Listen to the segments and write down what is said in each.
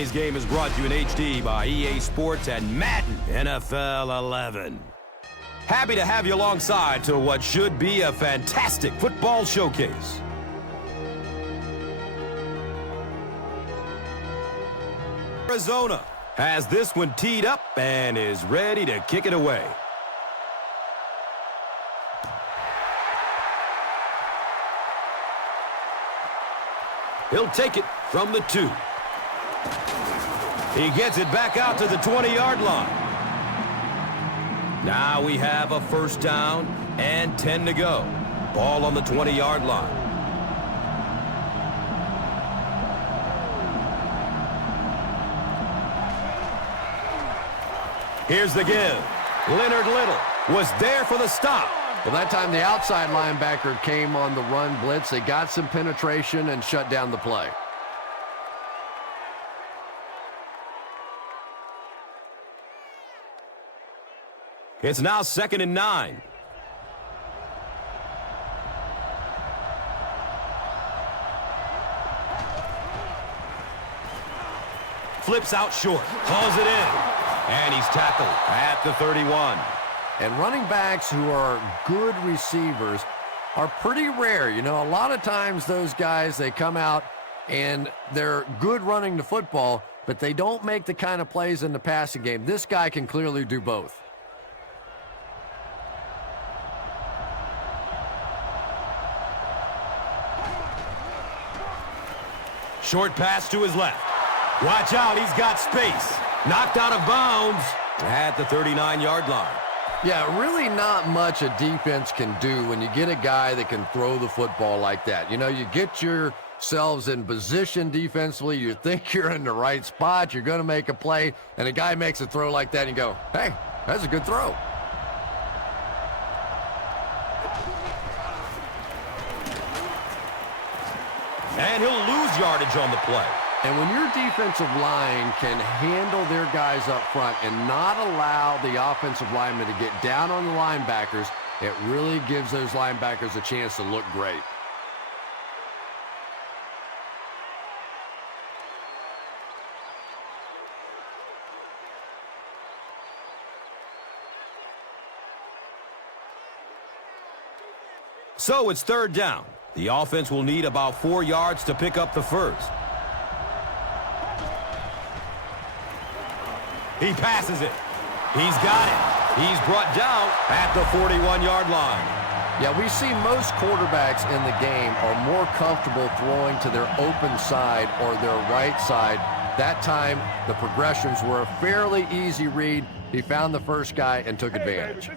Today's game is brought to you in HD by EA Sports and Madden NFL 11. Happy to have you alongside to what should be a fantastic football showcase. Arizona has this one teed up and is ready to kick it away. He'll take it from the 2. He gets it back out to the 20-yard line. Now we have a first down and 10 to go. Ball on the 20-yard line. Here's the give. Leonard Little was there for the stop. Well, that time the outside linebacker came on the run blitz. They got some penetration and shut down the play. It's now 2nd and 9. Flips out short, hauls it in, and he's tackled at the 31. And running backs who are good receivers are pretty rare. You know, a lot of times those guys, they come out and they're good running the football, but they don't make the kind of plays in the passing game. This guy can clearly do both. Short pass to his left. Watch out, he's got space. Knocked out of bounds at the 39-yard line. Yeah, really not much a defense can do when you get a guy that can throw the football like that. You know, you get yourselves in position defensively, you think you're in the right spot, you're going to make a play, and a guy makes a throw like that, and you go, hey, that's a good throw. And he'll lose yardage on the play. And when your defensive line can handle their guys up front and not allow the offensive linemen to get down on the linebackers, it really gives those linebackers a chance to look great. So it's 3rd down. The offense will need about 4 yards to pick up the first. He passes it. He's got it. He's brought down at the 41-yard line. Yeah, we see most quarterbacks in the game are more comfortable throwing to their open side or their right side. That time, the progressions were a fairly easy read. He found the first guy and took advantage.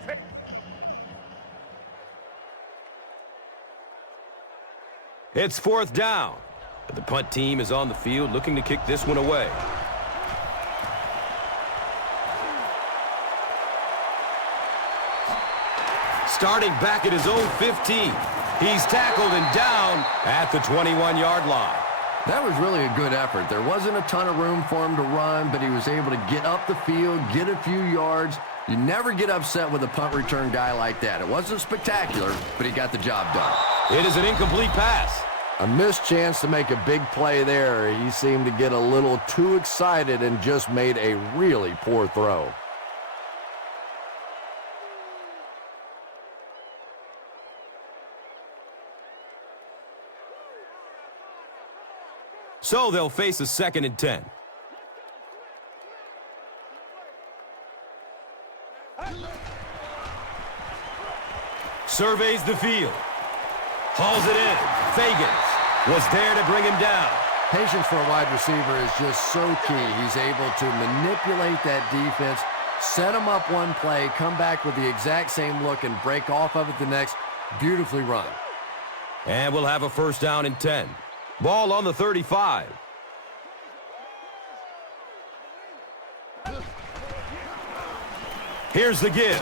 It's 4th down. The punt team is on the field looking to kick this one away. Starting back at his own 15. He's tackled and down at the 21-yard line. That was really a good effort. There wasn't a ton of room for him to run, but he was able to get up the field, get a few yards. You never get upset with a punt return guy like that. It wasn't spectacular, but he got the job done. It is an incomplete pass. A missed chance to make a big play there. He seemed to get a little too excited and just made a really poor throw. So they'll face a 2nd and 10. Surveys the field. Hauls it in. Fagans was there to bring him down. Patience for a wide receiver is just so key. He's able to manipulate that defense, set him up one play, come back with the exact same look, and break off of it the next. Beautifully run. And we'll have a first down and 10. Ball on the 35. Here's the give.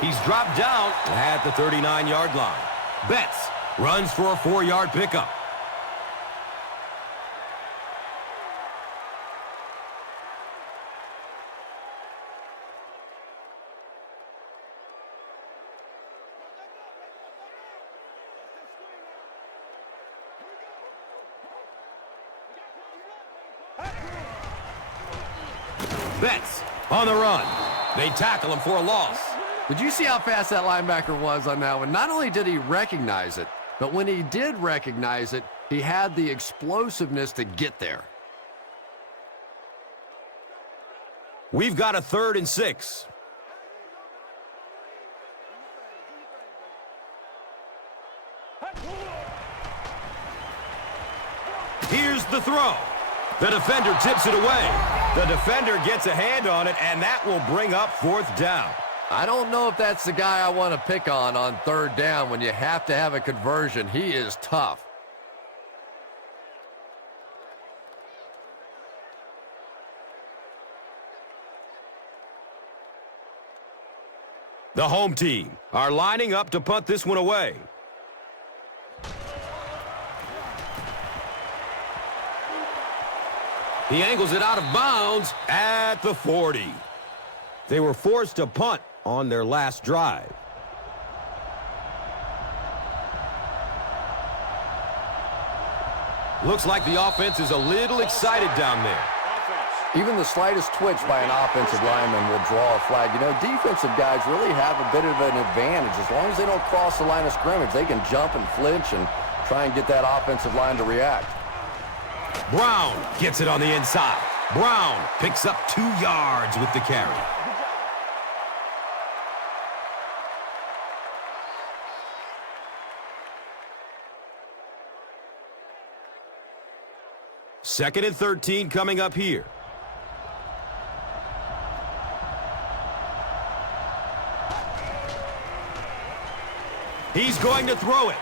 He's dropped down at the 39-yard line. Betts runs for a 4-yard pickup. Betts on the run. They tackle him for a loss. Did you see how fast that linebacker was on that one? Not only did he recognize it, but when he did recognize it, he had the explosiveness to get there. We've got a 3rd and 6. Here's the throw. The defender tips it away. The defender gets a hand on it, and that will bring up 4th down. I don't know if that's the guy I want to pick on 3rd down when you have to have a conversion. He is tough. The home team are lining up to punt this one away. He angles it out of bounds at the 40. They were forced to punt on their last drive. Looks like the offense is a little excited down there. Even the slightest twitch by an offensive lineman will draw a flag. You know, defensive guys really have a bit of an advantage. As long as they don't cross the line of scrimmage, they can jump and flinch and try and get that offensive line to react. Brown gets it on the inside. Brown picks up 2 yards with the carry. Second and 13 coming up here. He's going to throw it.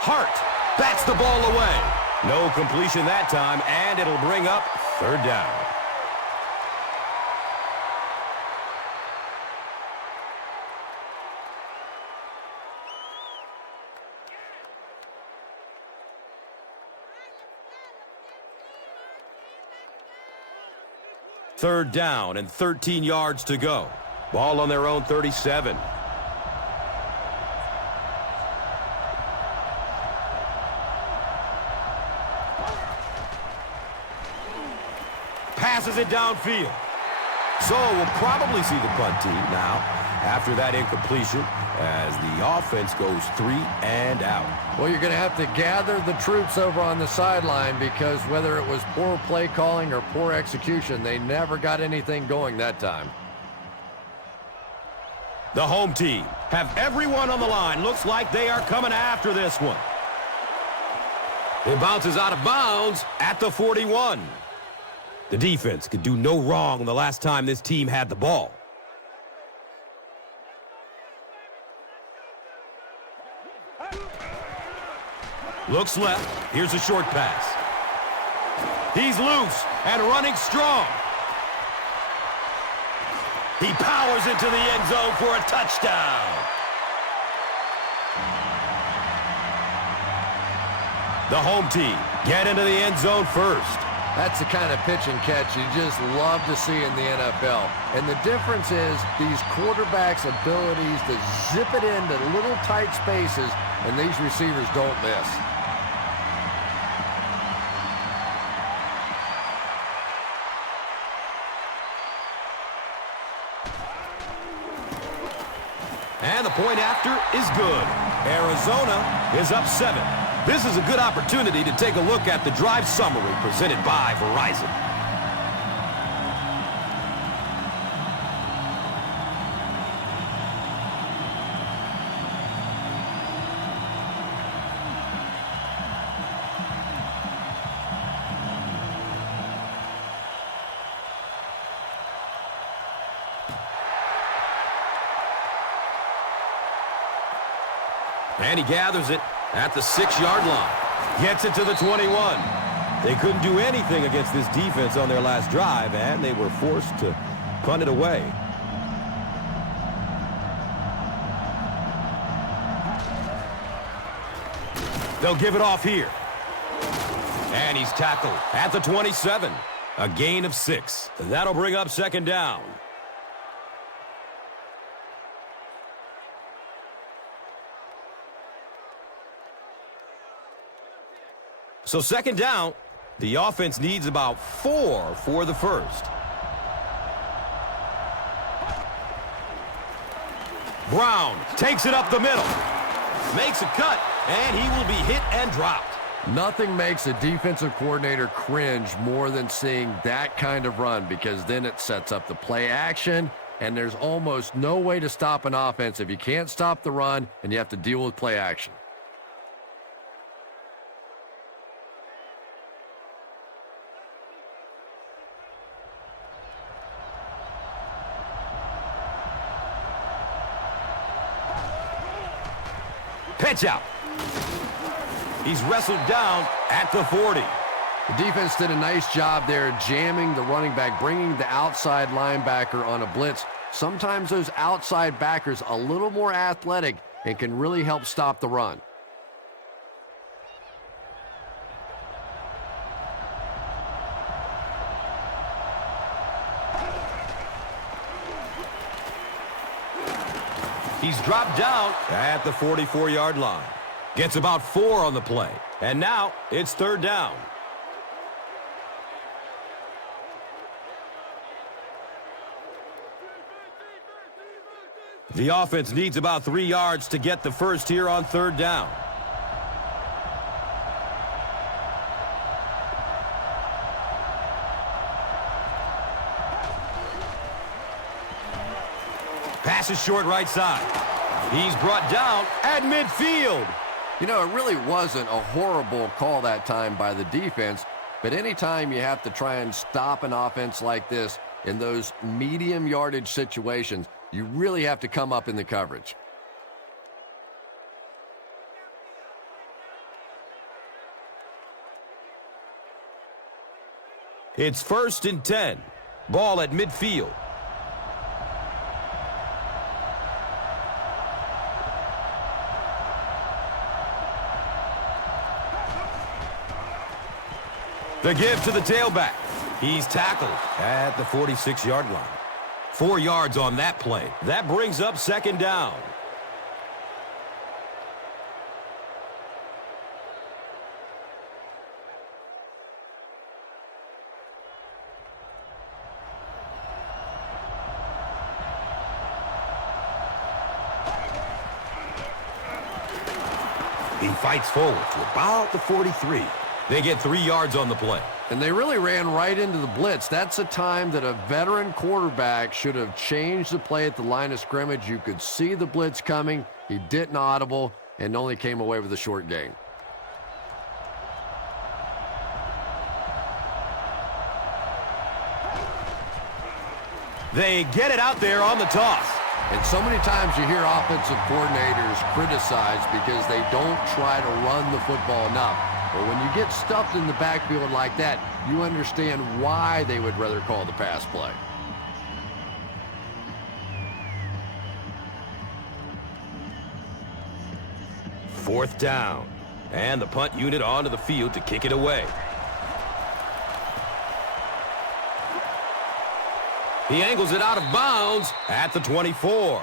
Hart bats the ball away. No completion that time, and it'll bring up 3rd down. Third down and 13 yards to go. Ball on their own 37. Passes it downfield. So we'll probably see the punt team now after that incompletion as the offense goes 3 and out. Well, you're going to have to gather the troops over on the sideline because whether it was poor play calling or poor execution, they never got anything going that time. The home team have everyone on the line. Looks like they are coming after this one. It bounces out of bounds at the 41. The defense could do no wrong the last time this team had the ball. Looks left. Here's a short pass. He's loose and running strong. He powers into the end zone for a touchdown. The home team get into the end zone first. That's the kind of pitch and catch you just love to see in the NFL. And the difference is these quarterbacks' abilities to zip it into little tight spaces, and these receivers don't miss. And the point after is good. Arizona is up 7. This is a good opportunity to take a look at the drive summary presented by Verizon. And he gathers it at the 6-yard line. Gets it to the 21. They couldn't do anything against this defense on their last drive, and they were forced to punt it away. They'll give it off here. And he's tackled at the 27. A gain of 6. That'll bring up 2nd down. So 2nd down, the offense needs about 4 for the first. Brown takes it up the middle. Makes a cut, and he will be hit and dropped. Nothing makes a defensive coordinator cringe more than seeing that kind of run, because then it sets up the play action, and there's almost no way to stop an offense if you can't stop the run and you have to deal with play action. Pitch out. He's wrestled down at the 40. The defense did a nice job there jamming the running back, bringing the outside linebacker on a blitz. Sometimes those outside backers a little more athletic and can really help stop the run. He's dropped down at the 44-yard line. Gets about 4 on the play. And now it's third down. The offense needs about 3 yards to get the first here on third down. Pass is short right side. He's brought down at midfield. You know, it really wasn't a horrible call that time by the defense, but anytime you have to try and stop an offense like this in those medium yardage situations, you really have to come up in the coverage. It's 1st and 10. Ball at midfield. The give to the tailback. He's tackled at the 46-yard line. 4 yards on that play. That brings up second down. He fights forward to about the 43. They get 3 yards on the play. And they really ran right into the blitz. That's a time that a veteran quarterback should have changed the play at the line of scrimmage. You could see the blitz coming. He didn't audible and only came away with a short gain. They get it out there on the toss. And so many times you hear offensive coordinators criticized because they don't try to run the football enough. But when you get stuffed in the backfield like that, you understand why they would rather call the pass play. Fourth down. And the punt unit onto the field to kick it away. He angles it out of bounds at the 24.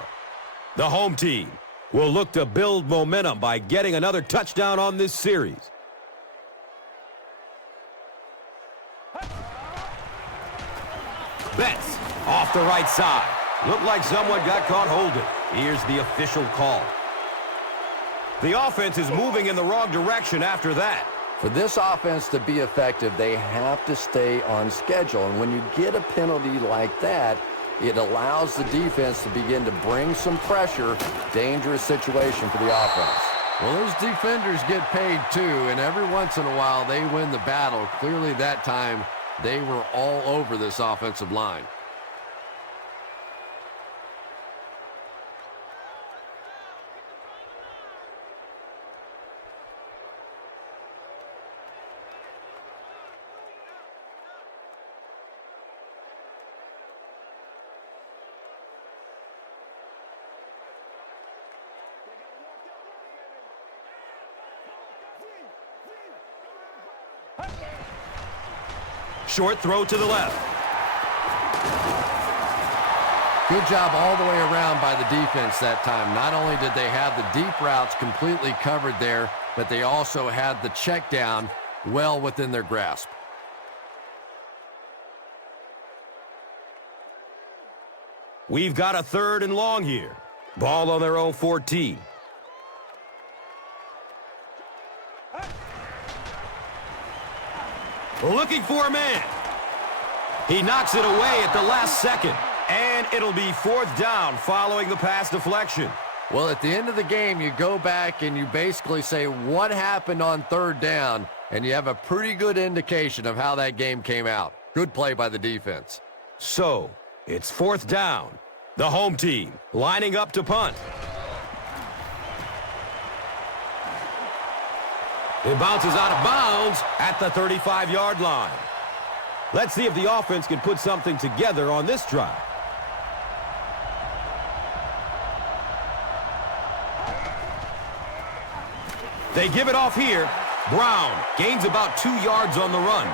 The home team will look to build momentum by getting another touchdown on this series. Betts off the right side. Looked like someone got caught holding. Here's the official call. The offense is moving in the wrong direction after that. For this offense to be effective, they have to stay on schedule. And when you get a penalty like that, it allows the defense to begin to bring some pressure. Dangerous situation for the offense. Well, those defenders get paid too, and every once in a while they win the battle. Clearly that time they were all over this offensive line. Short throw to the left. Good job all the way around by the defense that time. Not only did they have the deep routes completely covered there, but they also had the check down well within their grasp. We've got a 3rd and long here. Ball on their own 14. Looking for a man. He knocks it away at the last second. And it'll be 4th down following the pass deflection. Well, at the end of the game, you go back and you basically say what happened on 3rd down, and you have a pretty good indication of how that game came out. Good play by the defense. So, it's 4th down. The home team lining up to punt. It bounces out of bounds at the 35-yard line. Let's see if the offense can put something together on this drive. They give it off here. Brown gains about 2 yards on the run.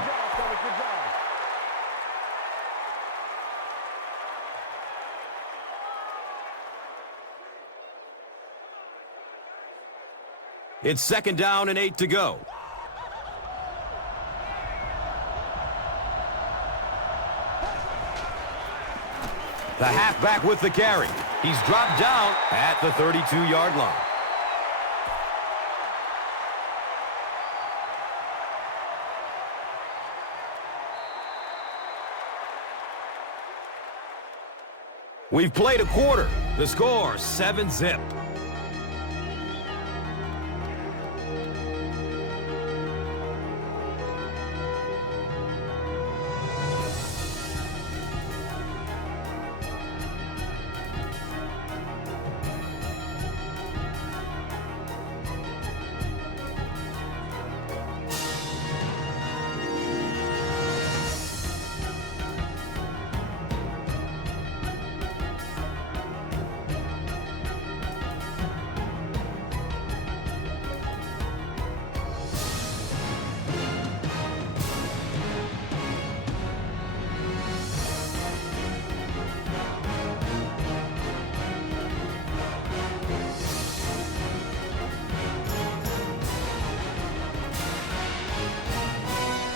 It's 2nd down and 8 to go. The halfback with the carry. He's dropped down at the 32-yard line. We've played a quarter. The score, 7-zip.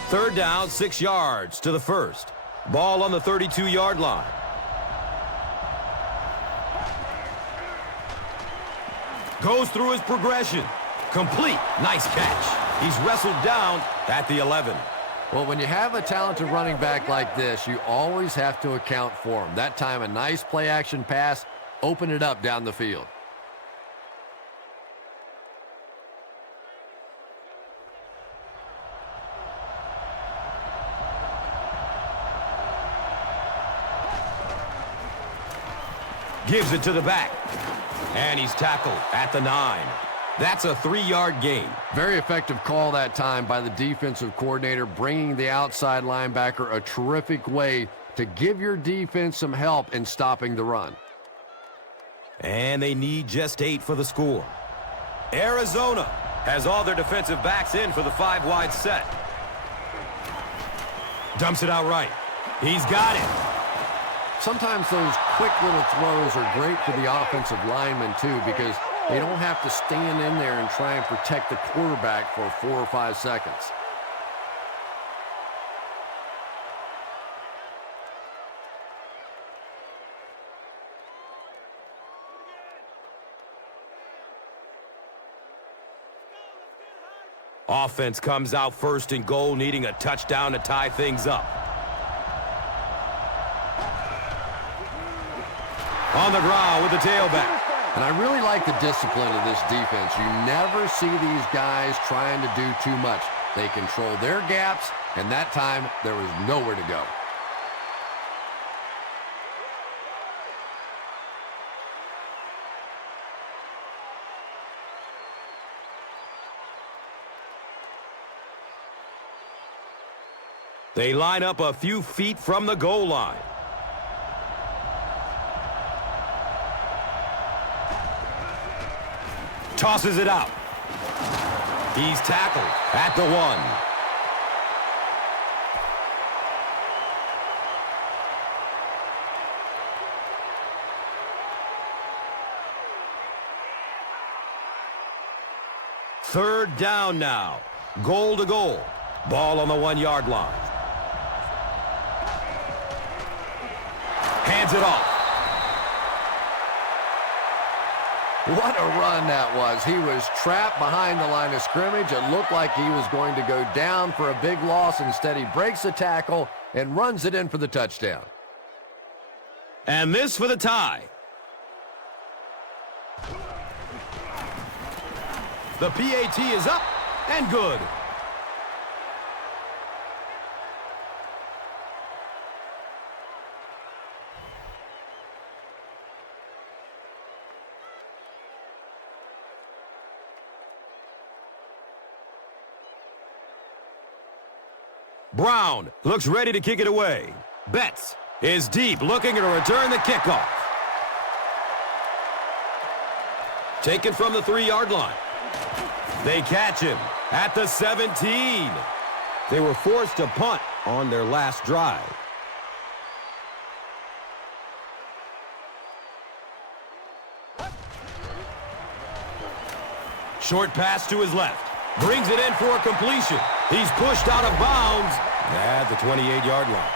Third down, 6 yards to the first. Ball on the 32-yard line. Goes through his progression. Complete. Nice catch. He's wrestled down at the 11. Well, when you have a talented running back like this, you always have to account for him. That time, a nice play-action pass, open it up down the field. Gives it to the back. And he's tackled at the 9. That's a 3-yard gain. Very effective call that time by the defensive coordinator, bringing the outside linebacker a terrific way to give your defense some help in stopping the run. And they need just 8 for the score. Arizona has all their defensive backs in for the 5-wide set. Dumps it out right. He's got it. Sometimes those quick little throws are great for the offensive linemen, too, because they don't have to stand in there and try and protect the quarterback for 4 or 5 seconds. Offense comes out 1st and goal, needing a touchdown to tie things up. On the ground with the tailback. And I really like the discipline of this defense. You never see these guys trying to do too much. They control their gaps, and that time there was nowhere to go. They line up a few feet from the goal line. Tosses it out. He's tackled at the 1. Third down now. Goal to goal. Ball on the 1-yard line. Hands it off. What a run that was. He was trapped behind the line of scrimmage. It looked like he was going to go down for a big loss. Instead, he breaks the tackle and runs it in for the touchdown. And this for the tie. The PAT is up and good. Brown looks ready to kick it away. Betts is deep, looking to return the kickoff. Taken from the 3-yard line. They catch him at the 17. They were forced to punt on their last drive. Short pass to his left. Brings it in for a completion. He's pushed out of bounds at the 28-yard line.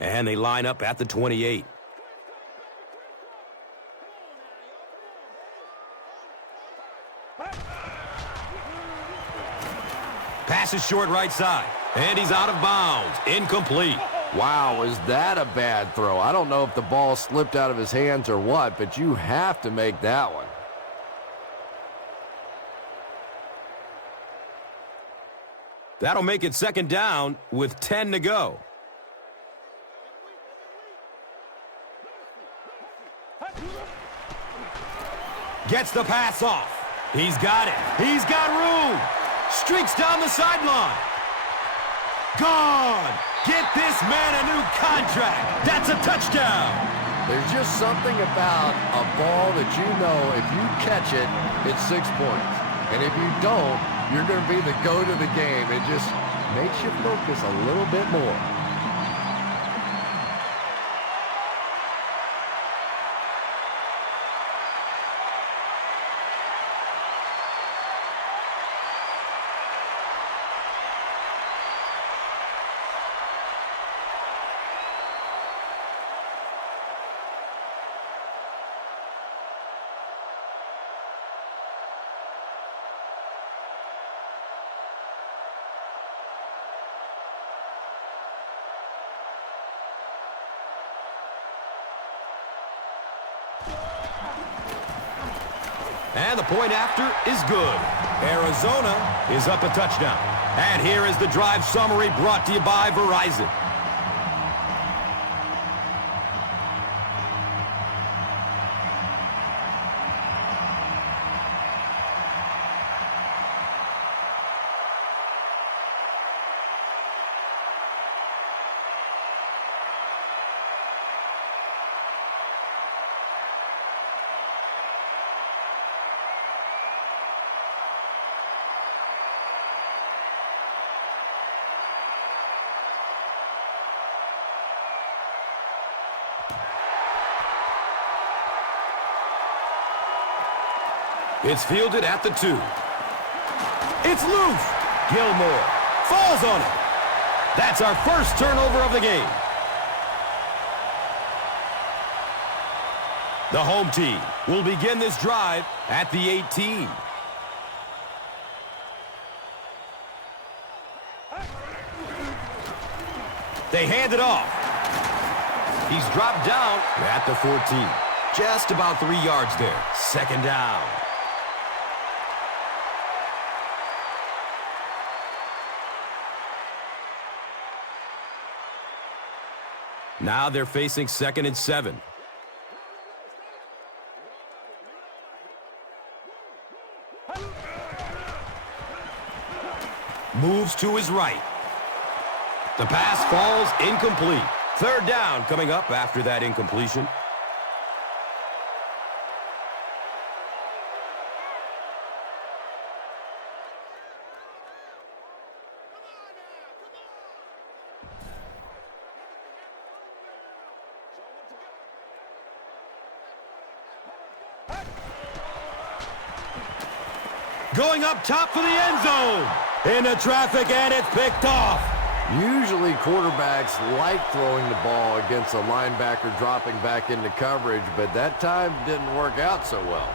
And they line up at the 28. Pass is short right side. And he's out of bounds. Incomplete. Wow, is that a bad throw? I don't know if the ball slipped out of his hands or what, but you have to make that one. That'll make it second down with 10 to go. Gets the pass off. He's got it. He's got room. Streaks down the sideline. Gone. Get this man a new contract. That's a touchdown. There's just something about a ball that you know if you catch it, it's 6 points. And if you don't, you're going to be the GOAT of the game. It just makes you focus a little bit more. And the point after is good. Arizona is up a touchdown. And here is the drive summary brought to you by Verizon. It's fielded at the 2. It's loose. Gilmore falls on it. That's our first turnover of the game. The home team will begin this drive at the 18. They hand it off. He's dropped down at the 14. Just about 3 yards there. Second down. Now they're facing 2nd and 7. Moves to his right. The pass falls incomplete. Third down coming up after that incompletion. Going up top for the end zone. Into traffic, and it's picked off. Usually quarterbacks like throwing the ball against a linebacker dropping back into coverage, but that time didn't work out so well.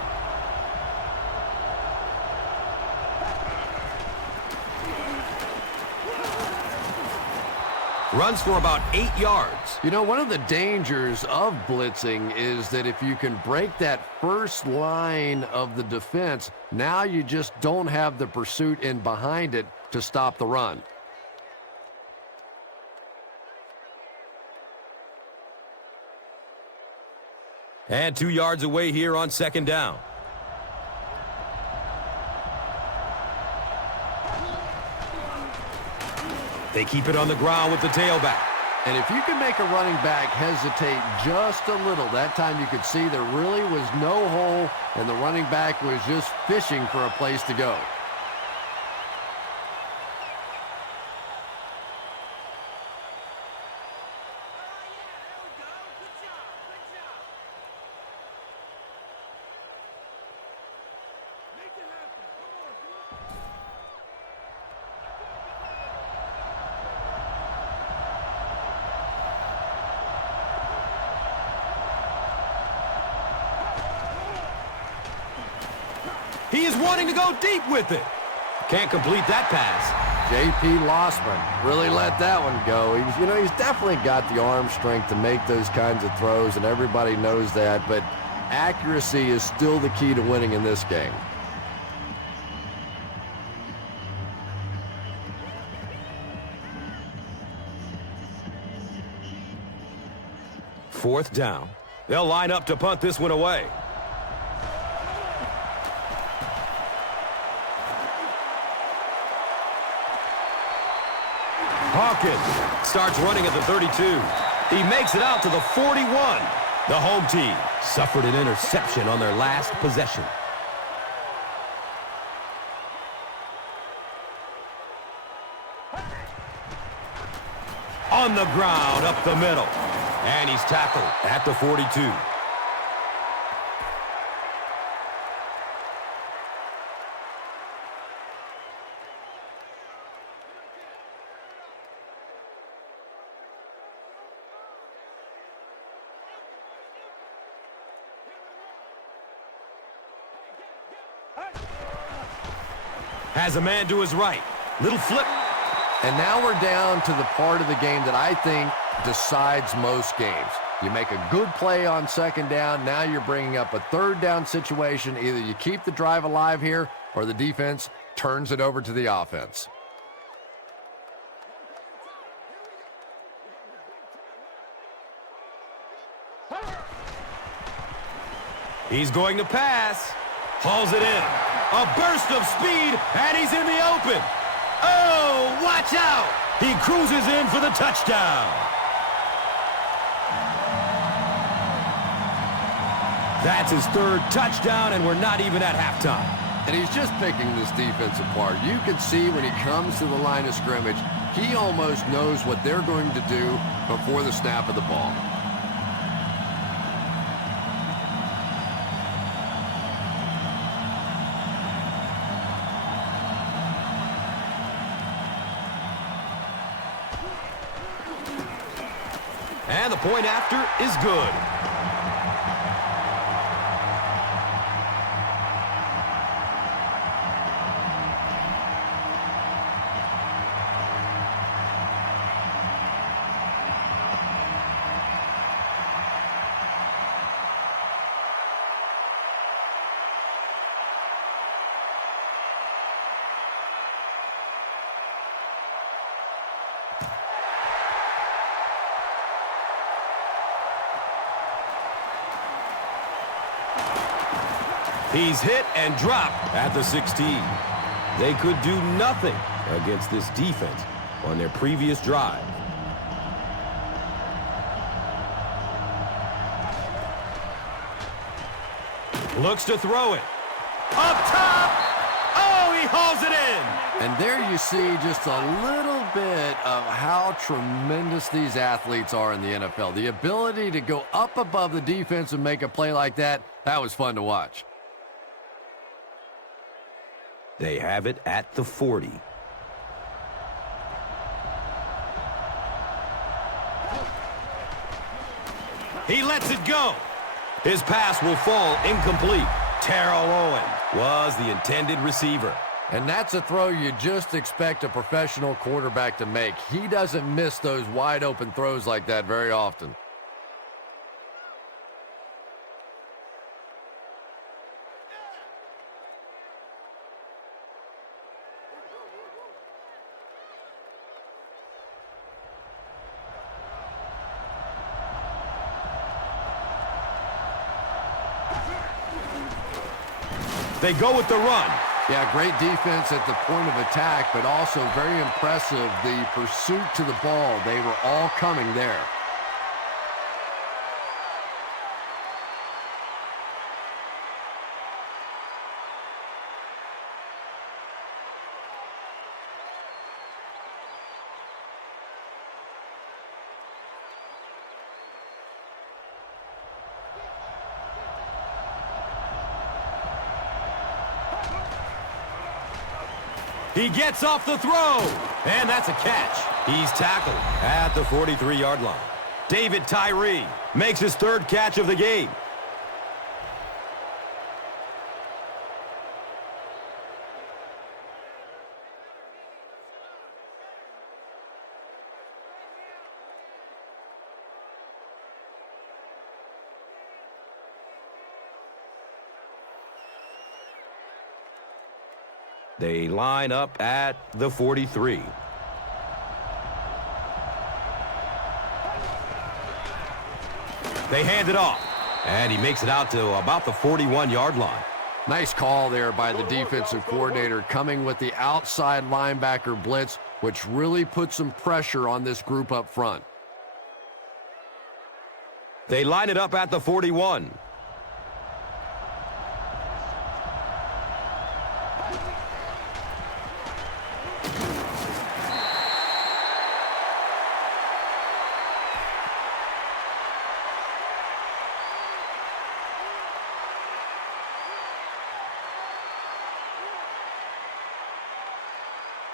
Runs for about 8 yards. You know, one of the dangers of blitzing is that if you can break that first line of the defense, now you just don't have the pursuit in behind it to stop the run. And 2 yards away here on second down. They keep it on the ground with the tailback. And if you can make a running back hesitate just a little, that time you could see there really was no hole, and the running back was just fishing for a place to go. He is wanting to go deep with it. Can't complete that pass. J.P. Losman really let that one go. He's definitely got the arm strength to make those kinds of throws, and everybody knows that, but accuracy is still the key to winning in this game. Fourth down. They'll line up to punt this one away. Hawkins starts running at the 32. He makes it out to the 41. The home team suffered an interception on their last possession. On the ground, up the middle. And he's tackled at the 42. Has a man to his right. Little flip. And now we're down to the part of the game that I think decides most games. You make a good play on second down. Now you're bringing up a third down situation. Either you keep the drive alive here or the defense turns it over to the offense. He's going to pass. Hauls it in. A burst of speed, and he's in the open. Oh, watch out! He cruises in for the touchdown. That's his third touchdown, and we're not even at halftime. And he's just picking this defense apart. You can see when he comes to the line of scrimmage, he almost knows what they're going to do before the snap of the ball. And the point after is good. He's hit and dropped at the 16. They could do nothing against this defense on their previous drive. Looks to throw it. Up top! Oh, he hauls it in! And there you see just a little bit of how tremendous these athletes are in the NFL. The ability to go up above the defense and make a play like that, that was fun to watch. They have it at the 40. He lets it go. His pass will fall incomplete. Terrell Owens was the intended receiver. And that's a throw you just expect a professional quarterback to make. He doesn't miss those wide open throws like that very often. They go with the run. Yeah, great defense at the point of attack, but also very impressive, the pursuit to the ball. They were all coming there. He gets off the throw, and that's a catch. He's tackled at the 43-yard line. David Tyree makes his third catch of the game. They line up at the 43. They hand it off, and he makes it out to about the 41-yard line. Nice call there by the defensive coordinator, coming with the outside linebacker blitz, which really put some pressure on this group up front. They line it up at the 41.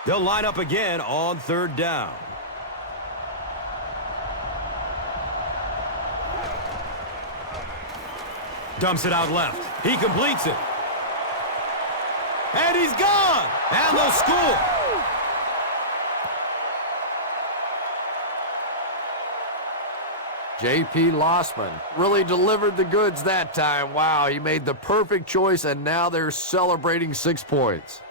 They'll line up again on third down. Dumps it out left. He completes it. And he's gone. And they'll score. J.P. Losman really delivered the goods that time. Wow, he made the perfect choice, and now they're celebrating 6 points.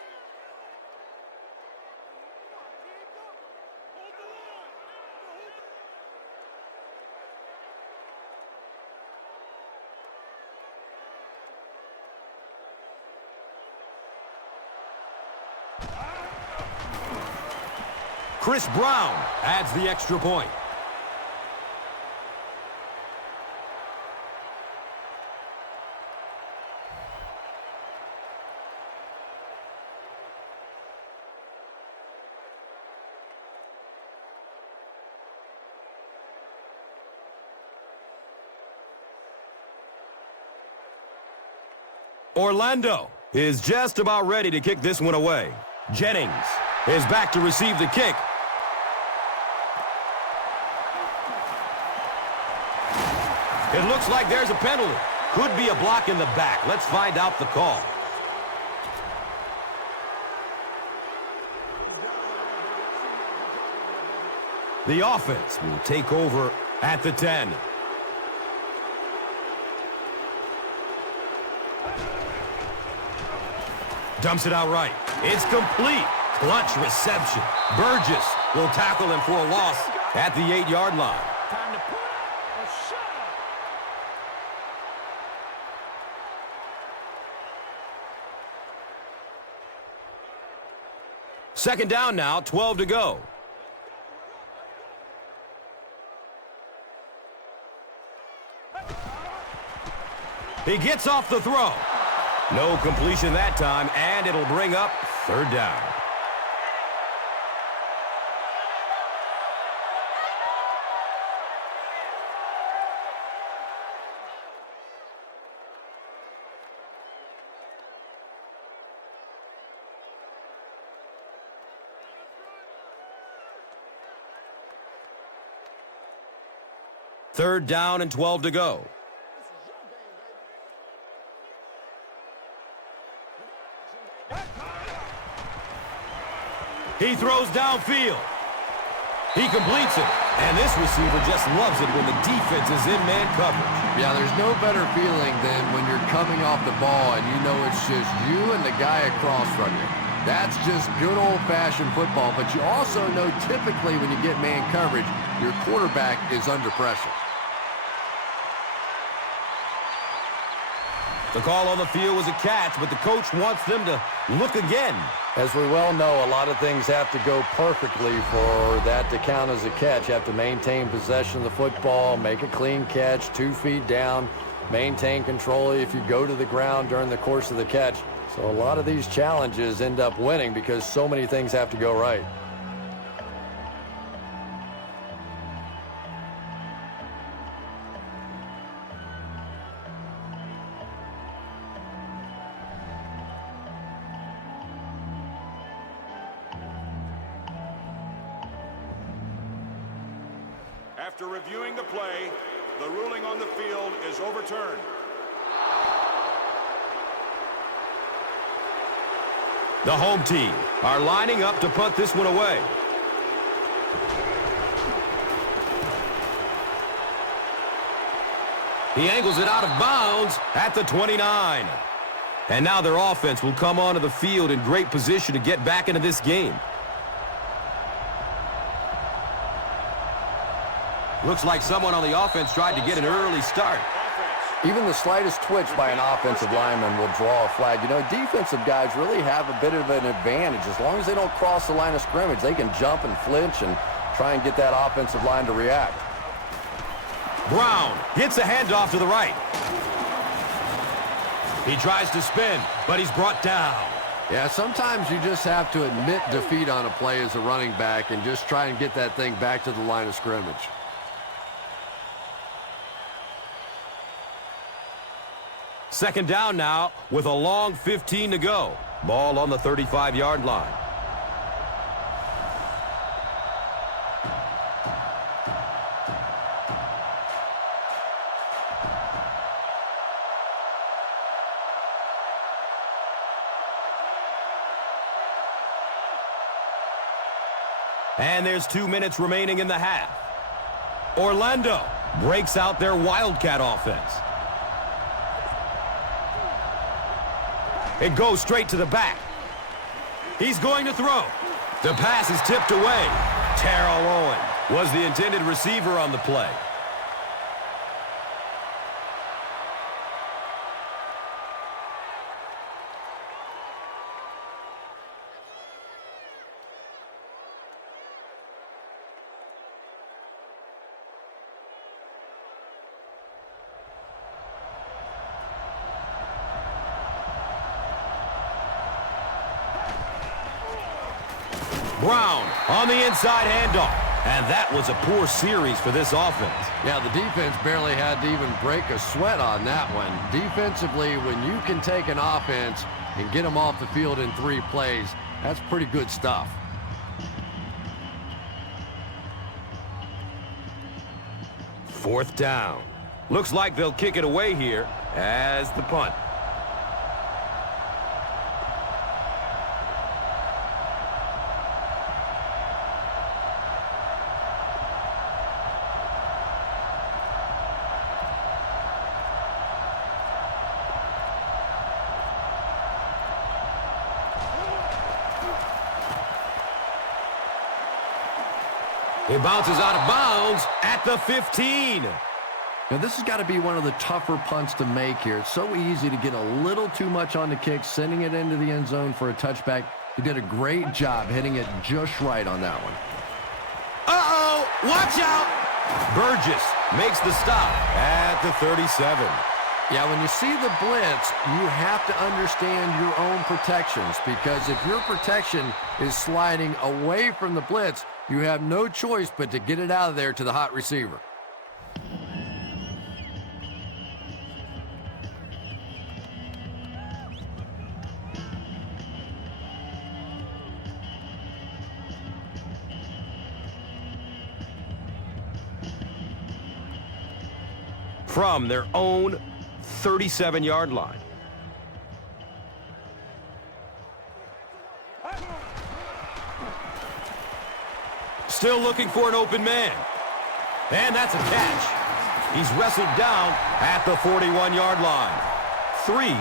Chris Brown adds the extra point. Orlando is just about ready to kick this one away. Jennings is back to receive the kick. It looks like there's a penalty. Could be a block in the back. Let's find out the call. The offense will take over at the 10. Dumps it out right. It's complete. Clutch reception. Burgess will tackle him for a loss at the 8-yard line. Second down now, 12 to go. He gets off the throw. No completion that time, and it'll bring up third down. 3rd down and 12 to go. He throws downfield. He completes it. And this receiver just loves it when the defense is in man coverage. Yeah, there's no better feeling than when you're coming off the ball and you know it's just you and the guy across from you. That's just good old-fashioned football, but you also know typically when you get man coverage, your quarterback is under pressure. The call on the field was a catch, but the coach wants them to look again. As we well know, a lot of things have to go perfectly for that to count as a catch. You have to maintain possession of the football, make a clean catch, 2 feet down, maintain control if you go to the ground during the course of the catch. So a lot of these challenges end up winning because so many things have to go right. After reviewing the play, the ruling on the field is overturned. The home team are lining up to punt this one away. He angles it out of bounds at the 29. And now their offense will come onto the field in great position to get back into this game. Looks like someone on the offense tried to get an early start. Even the slightest twitch by an offensive lineman will draw a flag. You know, defensive guys really have a bit of an advantage. As long as they don't cross the line of scrimmage, they can jump and flinch and try and get that offensive line to react. Brown gets a handoff to the right. He tries to spin, but he's brought down. Yeah, sometimes you just have to admit defeat on a play as a running back and just try and get that thing back to the line of scrimmage. Second down now with a long 15 to go. Ball on the 35-yard line. And there's 2 minutes remaining in the half. Orlando breaks out their Wildcat offense. It goes straight to the back. He's going to throw. The pass is tipped away. Terrell Owens was the intended receiver on the play. Brown on the inside handoff. And that was a poor series for this offense. Yeah, the defense barely had to even break a sweat on that one. Defensively, when you can take an offense and get them off the field in 3 plays, that's pretty good stuff. Fourth down. Looks like they'll kick it away here as the punt. It bounces out of bounds at the 15. Now, this has got to be one of the tougher punts to make here. It's so easy to get a little too much on the kick, sending it into the end zone for a touchback. He did a great job hitting it just right on that one. Uh-oh! Watch out! Burgess makes the stop at the 37. Yeah, when you see the blitz, you have to understand your own protections, because if your protection is sliding away from the blitz, you have no choice but to get it out of there to the hot receiver. from their own 37-yard line. Still looking for an open man. And that's a catch. He's wrestled down at the 41-yard line. 3,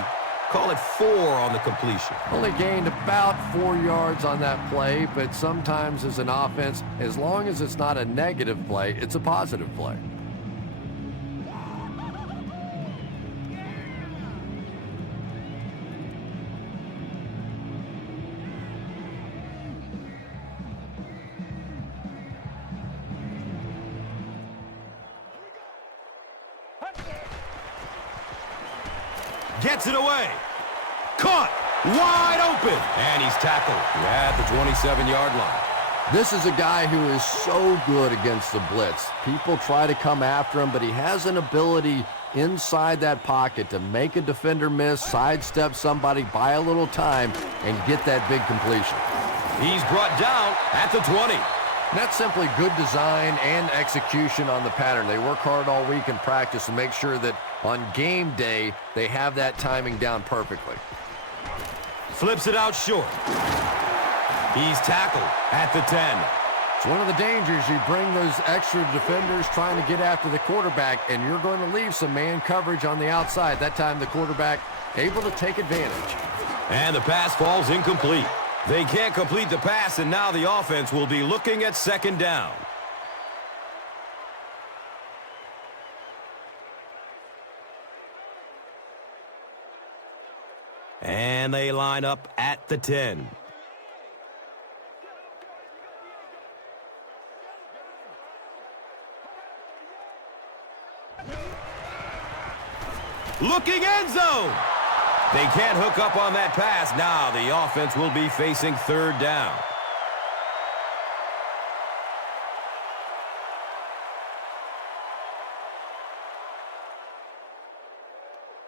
call it 4 on the completion. Only gained about 4 yards on that play, but sometimes as an offense, as long as it's not a negative play, it's a positive play. Gets it away. Caught. Wide open. And he's tackled at the 27-yard line. This is a guy who is so good against the blitz. People try to come after him, but he has an ability inside that pocket to make a defender miss, sidestep somebody, buy a little time, and get that big completion. He's brought down at the 20. And that's simply good design and execution on the pattern. They work hard all week in practice to make sure that on game day, they have that timing down perfectly. Flips it out short. He's tackled at the 10. It's one of the dangers. You bring those extra defenders trying to get after the quarterback, and you're going to leave some man coverage on the outside. That time the quarterback able to take advantage. And the pass falls incomplete. They can't complete the pass, and now the offense will be looking at second down. And they line up at the 10. Looking end zone. They can't hook up on that pass. Now the offense will be facing third down.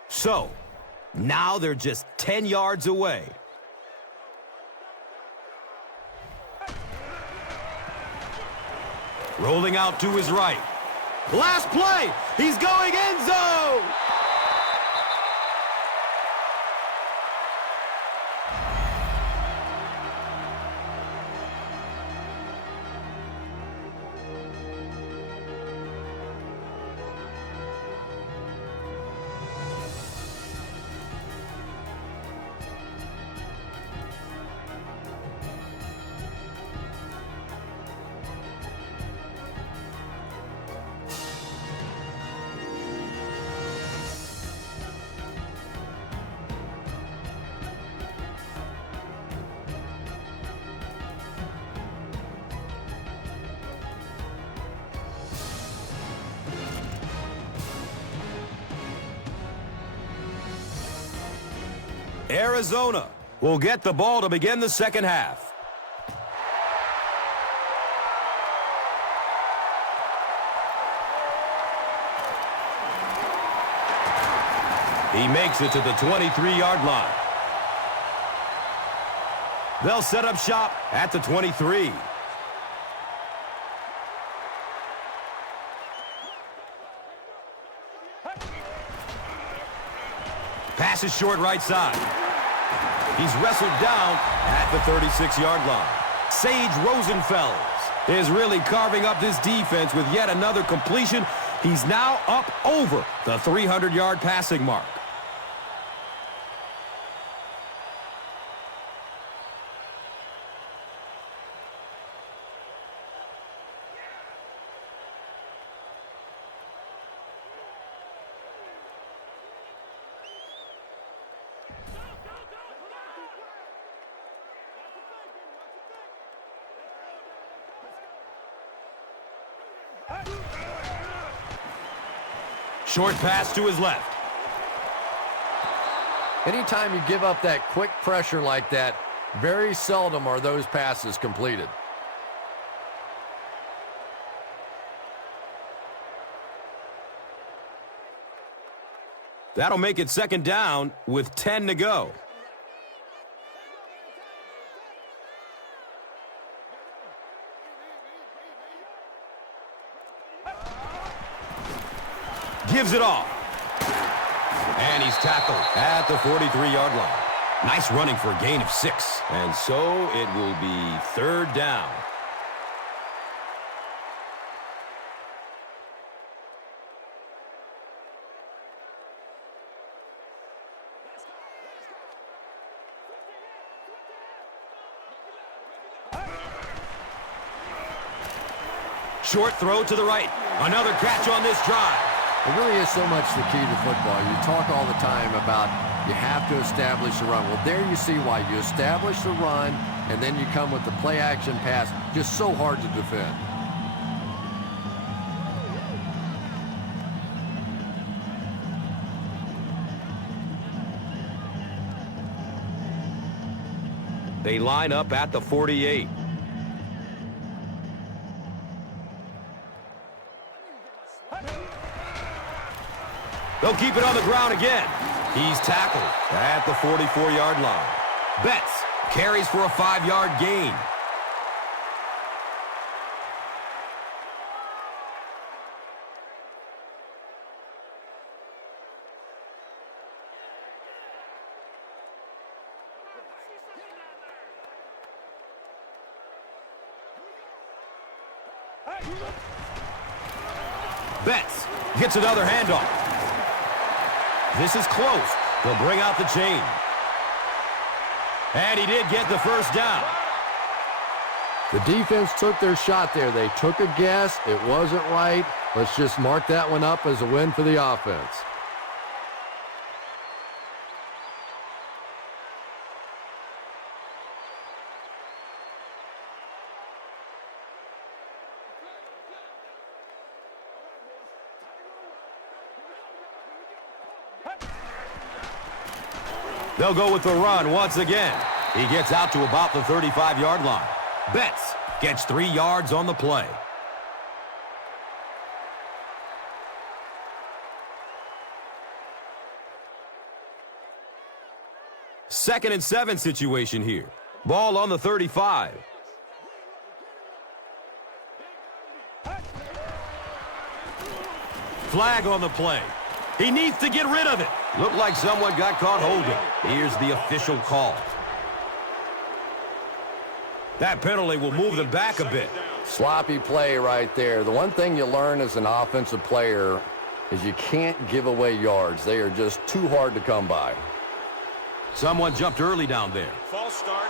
So, now they're just 10 yards away. Rolling out to his right. Last play. He's going end zone. Arizona will get the ball to begin the second half. He makes it to the 23-yard line. They'll set up shop at the 23. Pass is short right side. He's wrestled down at the 36-yard line. Sage Rosenfels is really carving up this defense with yet another completion. He's now up over the 300-yard passing mark. Short pass to his left. Anytime you give up that quick pressure like that, very seldom are those passes completed. That'll make it second down with 10 to go. Gives it off. And he's tackled at the 43-yard line. Nice running for a gain of 6. And so it will be 3rd down. Short throw to the right. Another catch on this drive. It really is so much the key to football. You talk all the time about you have to establish a run. Well, there you see why. You establish the run, and then you come with the play-action pass. Just so hard to defend. They line up at the 48. They'll keep it on the ground again. He's tackled at the 44-yard line. Betts carries for a 5-yard gain. Betts gets another handoff. This is close. They'll bring out the chain. And he did get the first down. The defense took their shot there. They took a guess. It wasn't right. Let's just mark that one up as a win for the offense. They'll go with the run once again. He gets out to about the 35-yard line. Betts gets 3 yards on the play. Second and 7 situation here. Ball on the 35. Flag on the play. He needs to get rid of it. Looked like someone got caught holding. Here's the official call. That penalty will move them back a bit. Sloppy play right there. The one thing you learn as an offensive player is you can't give away yards. They are just too hard to come by. Someone jumped early down there. False start.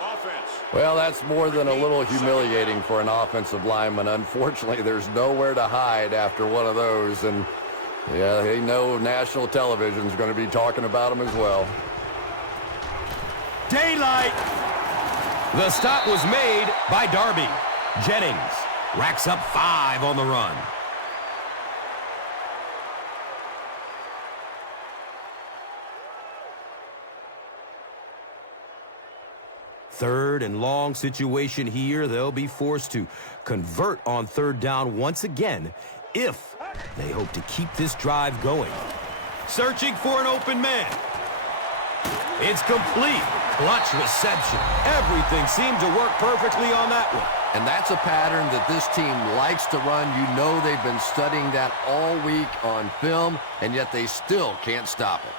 Offense. Well, that's more than a little humiliating for an offensive lineman. Unfortunately, there's nowhere to hide after one of those. And, yeah, they know national television is going to be talking about them as well. Daylight. The stop was made by Darby. Jennings racks up 5 on the run. Third and long situation here. They'll be forced to convert on 3rd down once again if they hope to keep this drive going. Searching for an open man. It's complete. Clutch reception. Everything seemed to work perfectly on that one. And that's a pattern that this team likes to run. You know they've been studying that all week on film, and yet they still can't stop it.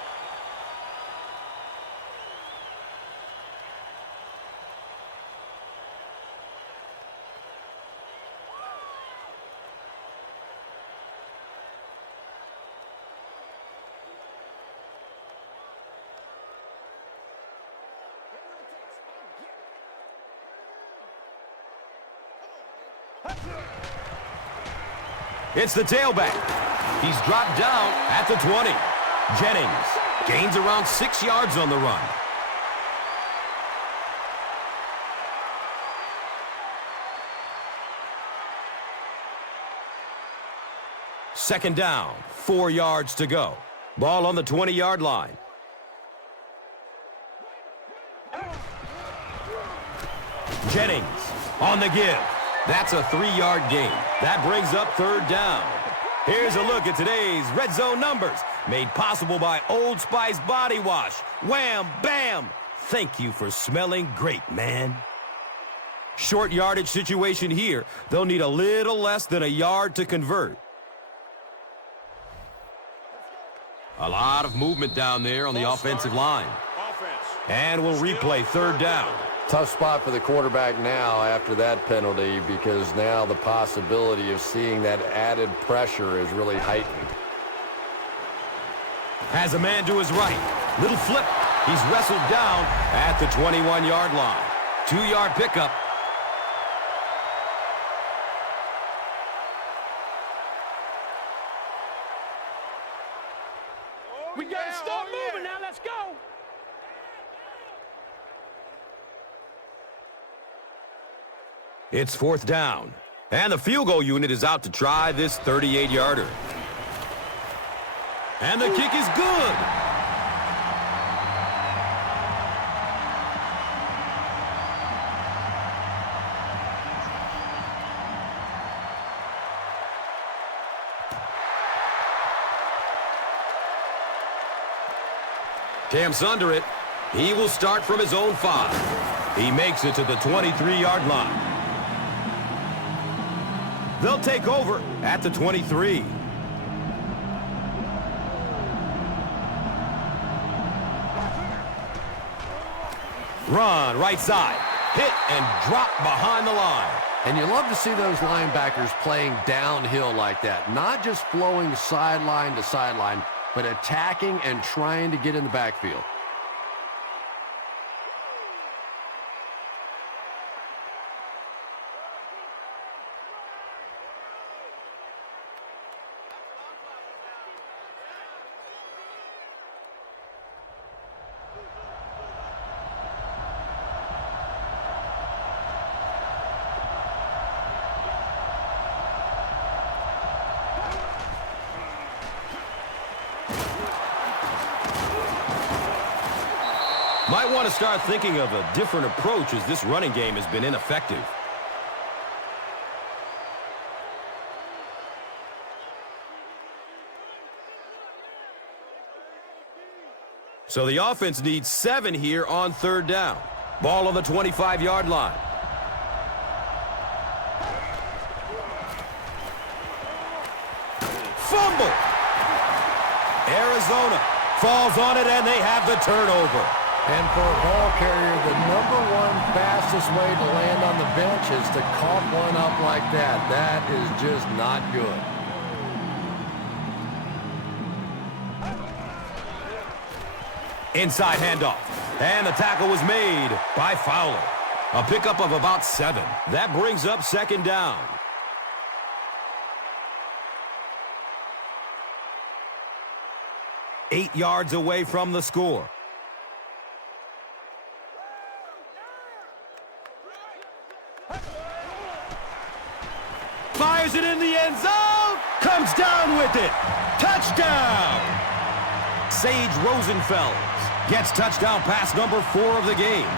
It's the tailback. He's dropped down at the 20. Jennings gains around 6 yards on the run. Second down, 4 yards to go. Ball on the 20-yard line. Jennings on the give. That's a 3-yard gain. That brings up 3rd down. Here's a look at today's red zone numbers, made possible by Old Spice Body Wash. Wham, bam. Thank you for smelling great, man. Short yardage situation here. They'll need a little less than a yard to convert. A lot of movement down there on the offensive line. Offense. And we'll replay third down. Tough spot for the quarterback now after that penalty, because now the possibility of seeing that added pressure is really heightened. Has a man to his right. Little flip. He's wrestled down at the 21-yard line. 2-yard pickup. We got to start moving now. Let's go. It's fourth down. And the field goal unit is out to try this 38-yarder. And the kick is good. Camps under it. He will start from his own 5. He makes it to the 23-yard line. They'll take over at the 23. Run, right side. Hit and drop behind the line. And you love to see those linebackers playing downhill like that. Not just flowing sideline to sideline, but attacking and trying to get in the backfield. Might want to start thinking of a different approach as this running game has been ineffective. So the offense needs 7 here on third down. Ball on the 25-yard line. Fumble! Arizona falls on it, and they have the turnover. And for a ball carrier, the #1 fastest way to land on the bench is to cough one up like that. That is just not good. Inside handoff. And the tackle was made by Fowler. A pickup of about 7. That brings up second down. Eight yards away from the score. Fires it in the end zone. Comes down with it. Touchdown. Sage Rosenfels gets touchdown pass number 4 of the game.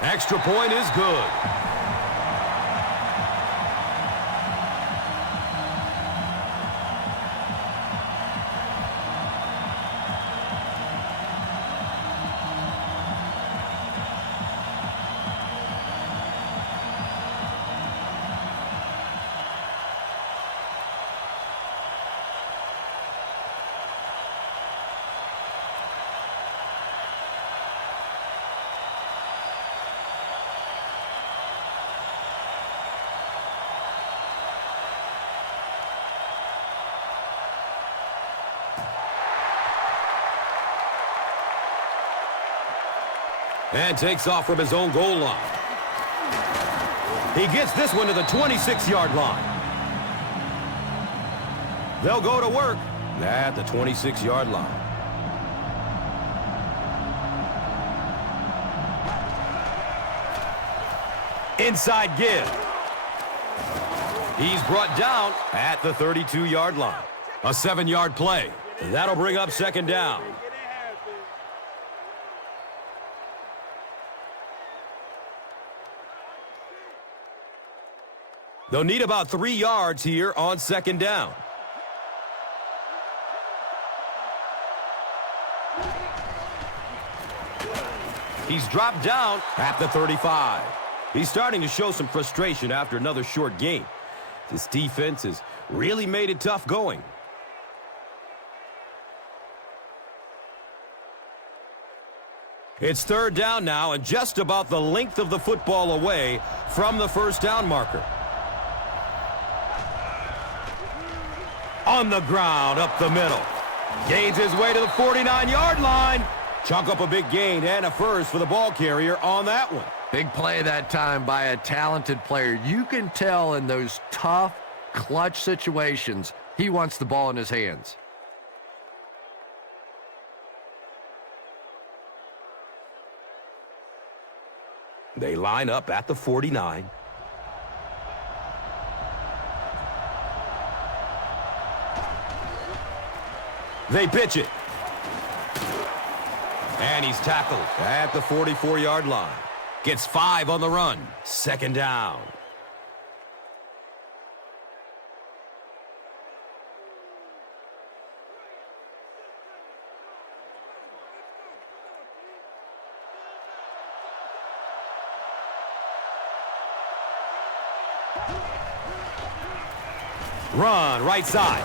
Extra point is good. And takes off from his own goal line. He gets this one to the 26-yard line. They'll go to work at the 26-yard line. Inside give. He's brought down at the 32-yard line. A 7-yard play. That'll bring up second down. They'll need about 3 yards here on second down. He's dropped down at the 35. He's starting to show some frustration after another short game. This defense has really made it tough going. It's third down now and just about the length of the football away from the first down marker. On the ground, up the middle. Gains his way to the 49-yard line. Chalk up a big gain and a first for the ball carrier on that one. Big play that time by a talented player. You can tell in those tough, clutch situations, he wants the ball in his hands. They line up at the 49. They pitch it. And he's tackled at the 44-yard line. Gets 5 on the run. Second down. Run, right side.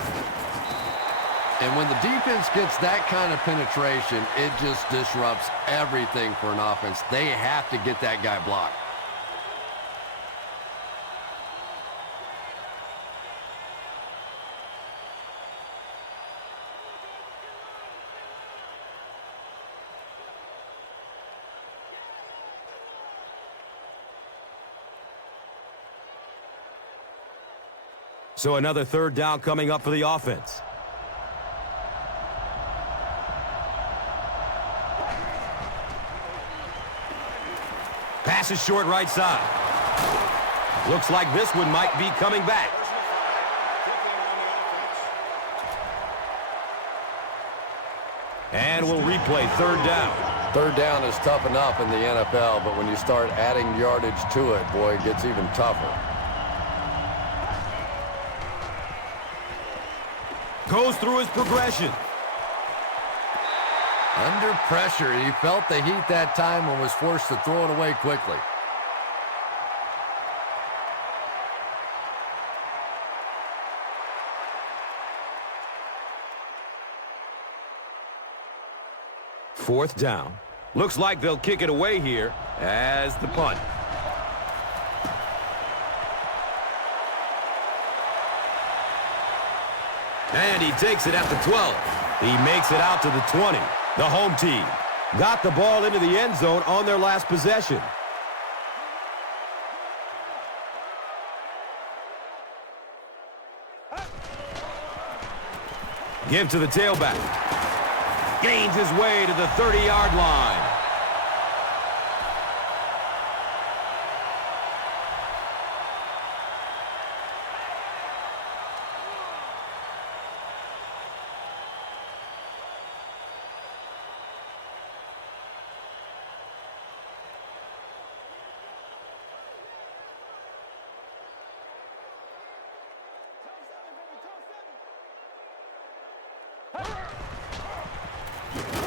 And when the defense gets that kind of penetration, it just disrupts everything for an offense. They have to get that guy blocked. So another third down coming up for the offense. Pass is short right side. Looks like this one might be coming back. And we'll replay third down. Third down is tough enough in the NFL, but when you start adding yardage to it, boy, it gets even tougher. Goes through his progression. Under pressure, he felt the heat that time and was forced to throw it away quickly. Fourth down. Looks like they'll kick it away here as the punt. And he takes it at the 12. He makes it out to the 20. The home team got the ball into the end zone on their last possession. Give to the tailback. Gains his way to the 30-yard line.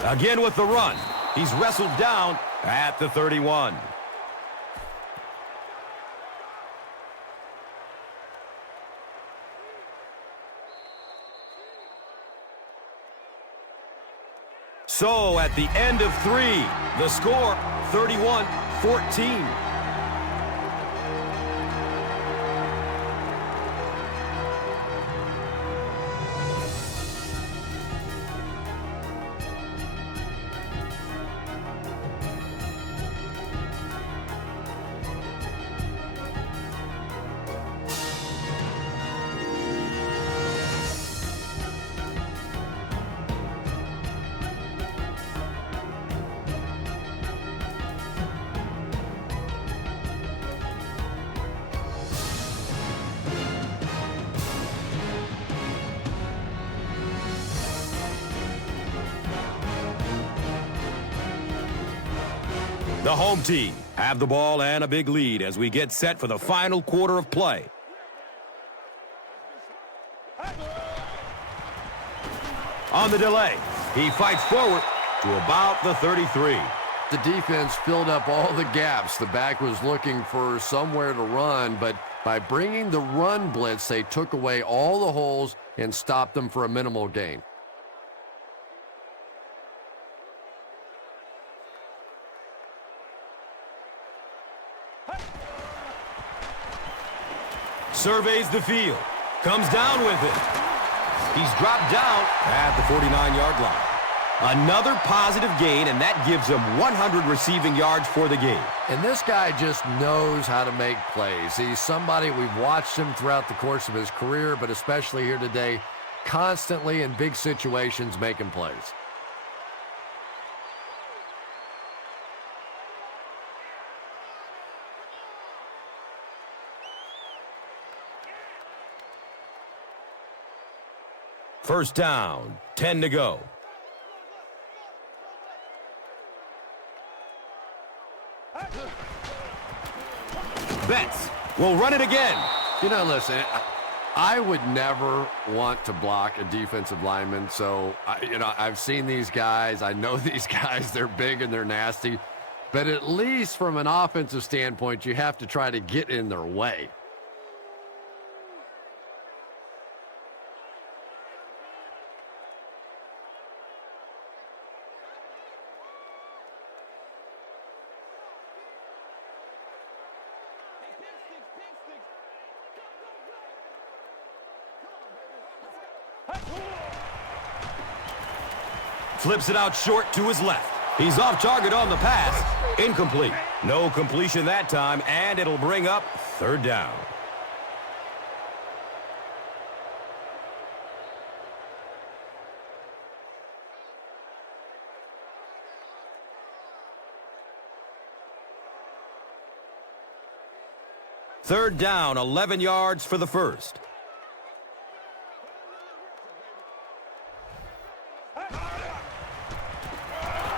Again with the run. He's wrestled down at the 31. So at the end of 3, the score 31-14. The home team have the ball and a big lead as we get set for the final quarter of play. On the delay, he fights forward to about the 33. The defense filled up all the gaps. The back was looking for somewhere to run, but by bringing the run blitz, they took away all the holes and stopped them for a minimal gain. Surveys the field. Comes down with it. He's dropped down at the 49-yard line. Another positive gain, and that gives him 100 receiving yards for the game. And this guy just knows how to make plays. He's somebody, we've watched him throughout the course of his career, but especially here today, constantly in big situations making plays. First down, 10 to go. Betts will run it again. You know, listen, I would never want to block a defensive lineman. So, I've seen these guys. I know these guys. They're big and they're nasty. But at least from an offensive standpoint, you have to try to get in their way. Flips it out short to his left. He's off target on the pass. Incomplete. No completion that time, and it'll bring up third down. Third down, 11 yards for the first.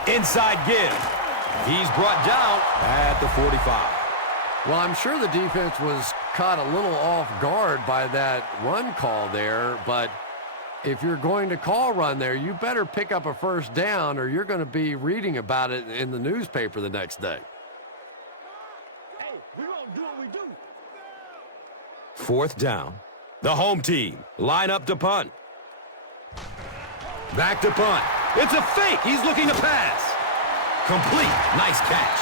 Inside give. He's brought down at the 45. Well, I'm sure the defense was caught a little off guard by that run call there, but if you're going to call run there, you better pick up a first down or you're going to be reading about it in the newspaper the next day. Hey, we gonna do what we do. Fourth down. The home team line up to punt. Back to punt. It's a fake. He's looking to pass. Complete. Nice catch.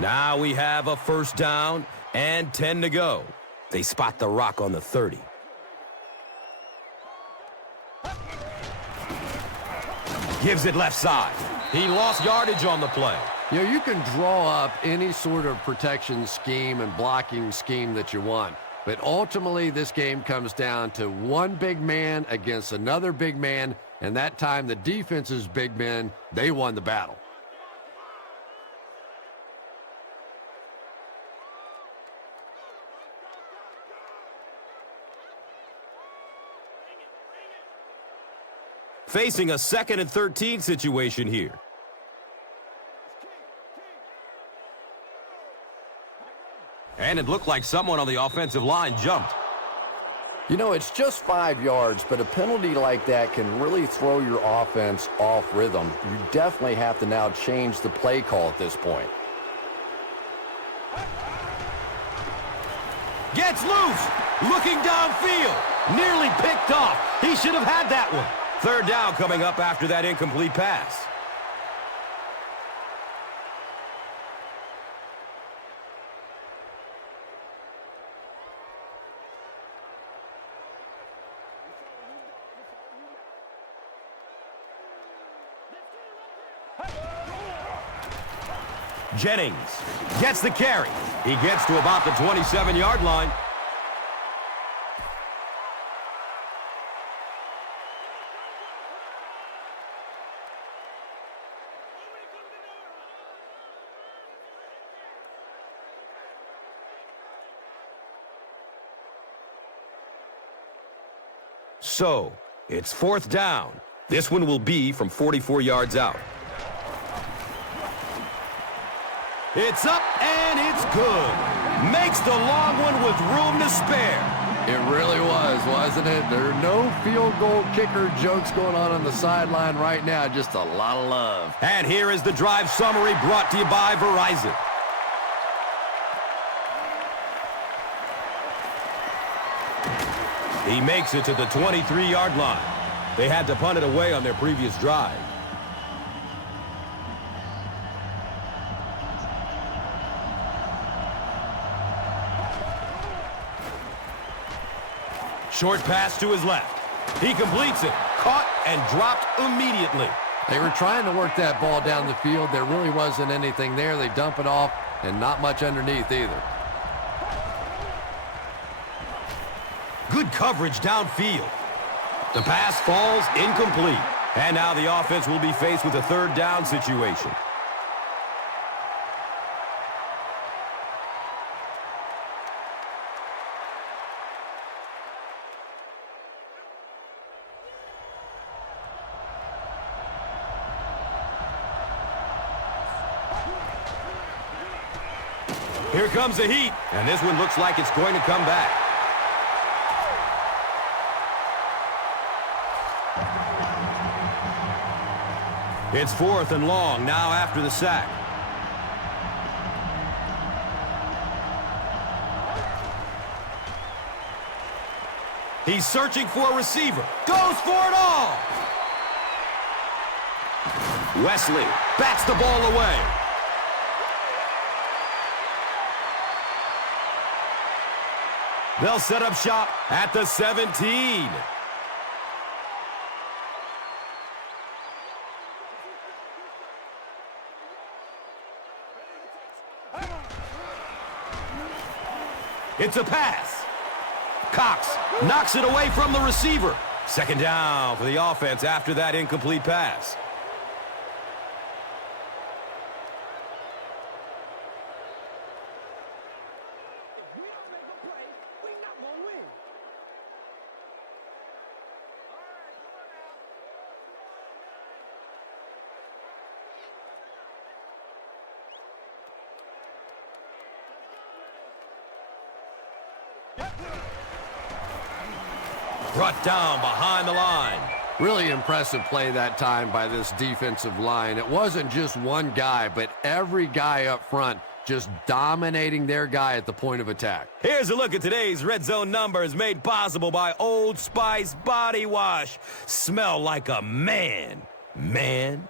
Now we have a first down and 10 to go. They spot the rock on the 30. Gives it left side. He lost yardage on the play. You know, you can draw up any sort of protection scheme and blocking scheme that you want, but ultimately this game comes down to one big man against another big man, and that time the defense's big men, they won the battle. Facing a 2nd and 13 situation here. And it looked like someone on the offensive line jumped. You know, it's just 5 yards, but a penalty like that can really throw your offense off rhythm. You definitely have to now change the play call at this point. Gets loose. Looking downfield. Nearly picked off. He should have had that one. Third down coming up after that incomplete pass. Jennings gets the carry. He gets to about the 27-yard line. So, it's 4th down. This one will be from 44 yards out. It's up, and it's good. Makes the long one with room to spare. It really was, wasn't it? There are no field goal kicker jokes going on the sideline right now. Just a lot of love. And here is the drive summary brought to you by Verizon. He makes it to the 23-yard line. They had to punt it away on their previous drive. Short pass to his left. He completes it. Caught and dropped immediately. They were trying to work that ball down the field. There really wasn't anything there. They dump it off, and not much underneath either. Good coverage downfield. The pass falls incomplete. And now the offense will be faced with a 3rd down situation. Here comes the heat, and this one looks like it's going to come back. It's 4th and long now after the sack. He's searching for a receiver. Goes for it all. Wesley bats the ball away. They'll set up shop at the 17. It's a pass. Cox knocks it away from the receiver. 2nd down for the offense after that incomplete pass. Brought down behind the line. Really impressive play that time by this defensive line. It wasn't just one guy, but every guy up front just dominating their guy at the point of attack. Here's a look at today's Red Zone numbers made possible by Old Spice Body Wash. Smell like a man. Man.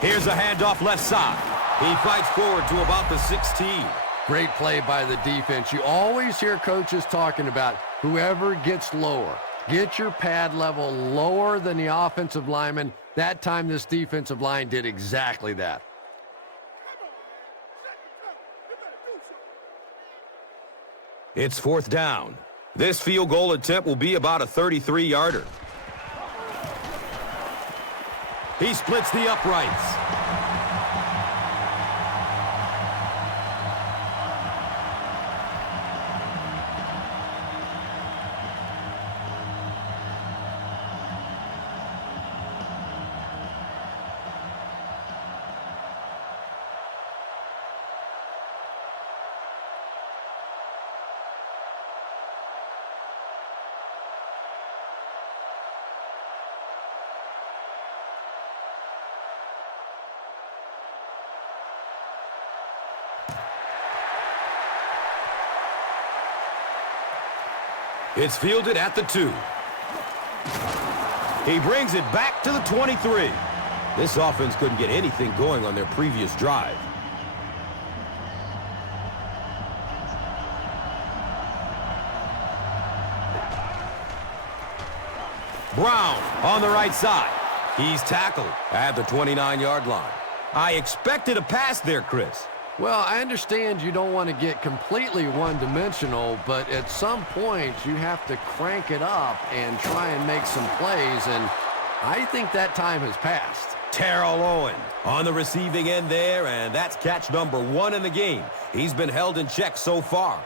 Here's a handoff left side. He fights forward to about the 16. Great play by the defense. You always hear coaches talking about whoever gets lower. Get your pad level lower than the offensive lineman. That time this defensive line did exactly that. It's 4th down. This field goal attempt will be about a 33-yarder. He splits the uprights. It's fielded at the 2. He brings it back to the 23. This offense couldn't get anything going on their previous drive. Brown on the right side. He's tackled at the 29-yard line. I expected a pass there, Chris. Well, I understand you don't want to get completely one-dimensional, but at some point you have to crank it up and try and make some plays. And I think that time has passed. Terrell Owens on the receiving end there, and that's catch number 1 in the game. He's been held in check so far.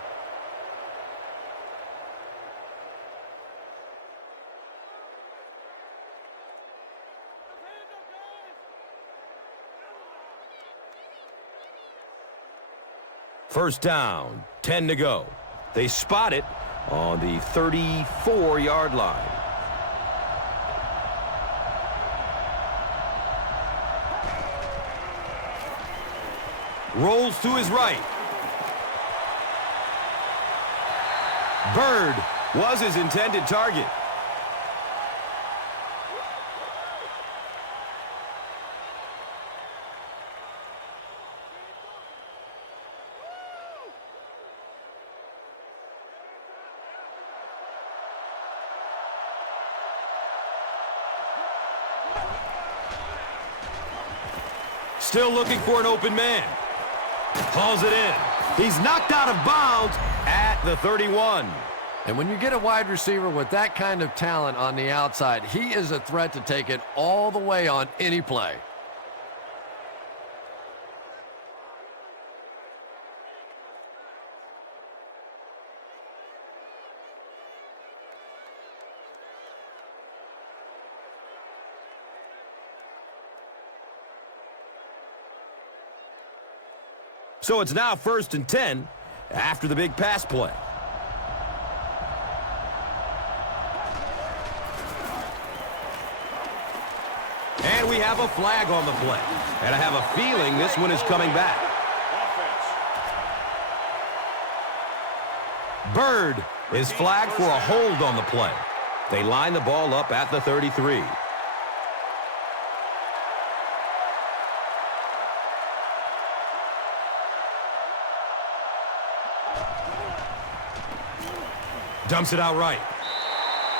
First down, 10 to go. They spot it on the 34-yard line. Rolls to his right. Byrd was his intended target. Still looking for an open man. Hauls it in. He's knocked out of bounds at the 31. And when you get a wide receiver with that kind of talent on the outside, he is a threat to take it all the way on any play. So it's now 1st and 10 after the big pass play. And we have a flag on the play. And I have a feeling this one is coming back. Byrd is flagged for a hold on the play. They line the ball up at the 33. Dumps it out right.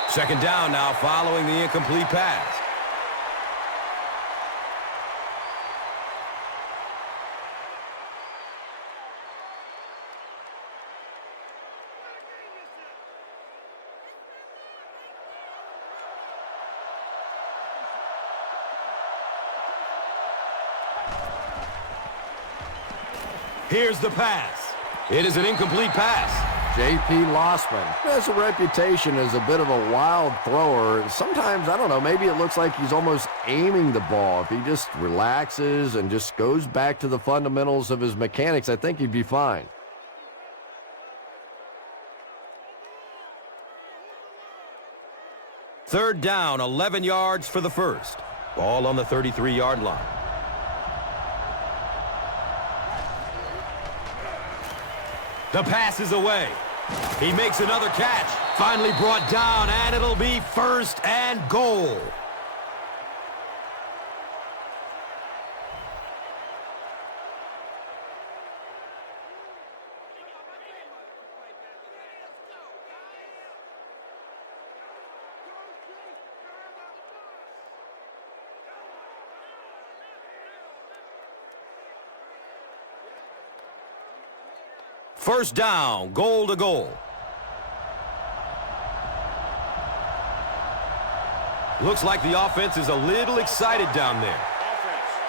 Second down now following the incomplete pass. Here's the pass. It is an incomplete pass. J.P. Losman has a reputation as a bit of a wild thrower. Sometimes, I don't know, maybe it looks like he's almost aiming the ball. If he just relaxes and just goes back to the fundamentals of his mechanics, I think he'd be fine. Third down, 11 yards for the first. Ball on the 33-yard line. The pass is away. He makes another catch. Finally brought down, and it'll be 1st and goal. First down, goal to goal. Looks like the offense is a little excited down there.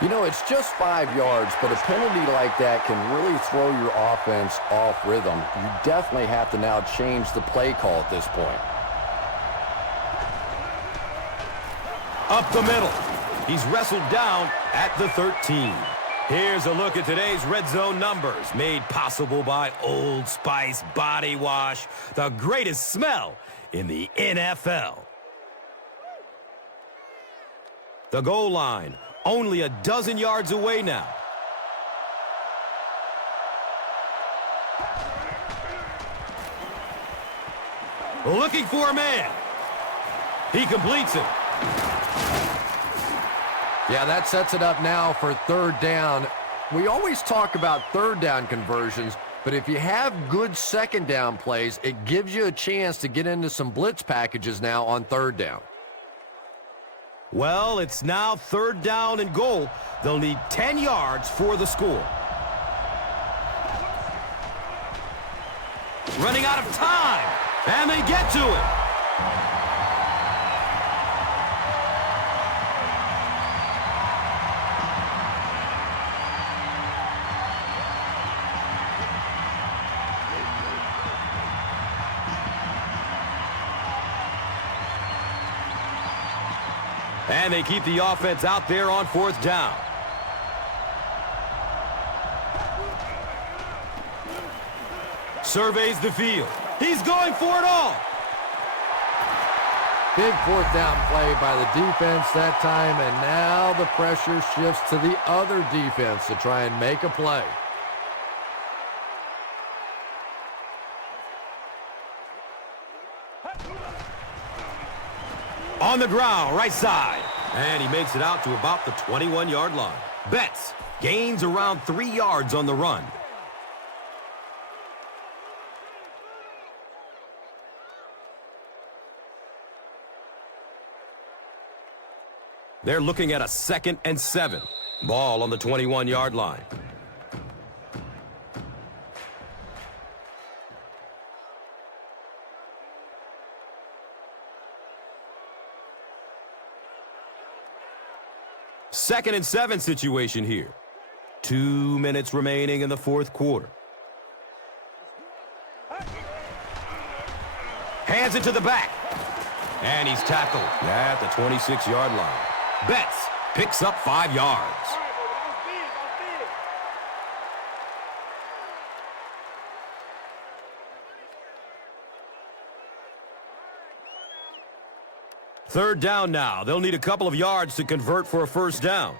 You know, it's just 5 yards, but a penalty like that can really throw your offense off rhythm. You definitely have to now change the play call at this point. Up the middle. He's wrestled down at the 13. Here's a look at today's red zone numbers, made possible by Old Spice Body Wash, the greatest smell in the NFL. The goal line, only a dozen yards away now. Looking for a man. He completes it. Yeah, that sets it up now for third down. We always talk about third down conversions, but if you have good second down plays, it gives you a chance to get into some blitz packages now on third down. Well, it's now third down and goal. They'll need 10 yards for the score. Running out of time, and they get to it. And they keep the offense out there on 4th down. Surveys the field. He's going for it all. Big 4th down play by the defense that time, and now the pressure shifts to the other defense to try and make a play. On the ground, right side. And he makes it out to about the 21-yard line. Betts gains around 3 yards on the run. They're looking at a 2nd and 7. Ball on the 21-yard line. Second and 7 situation here. 2 minutes remaining in the 4th quarter. Hands it to the back. And he's tackled at the 26-yard line. Betts picks up 5 yards. Third down now. They'll need a couple of yards to convert for a 1st down.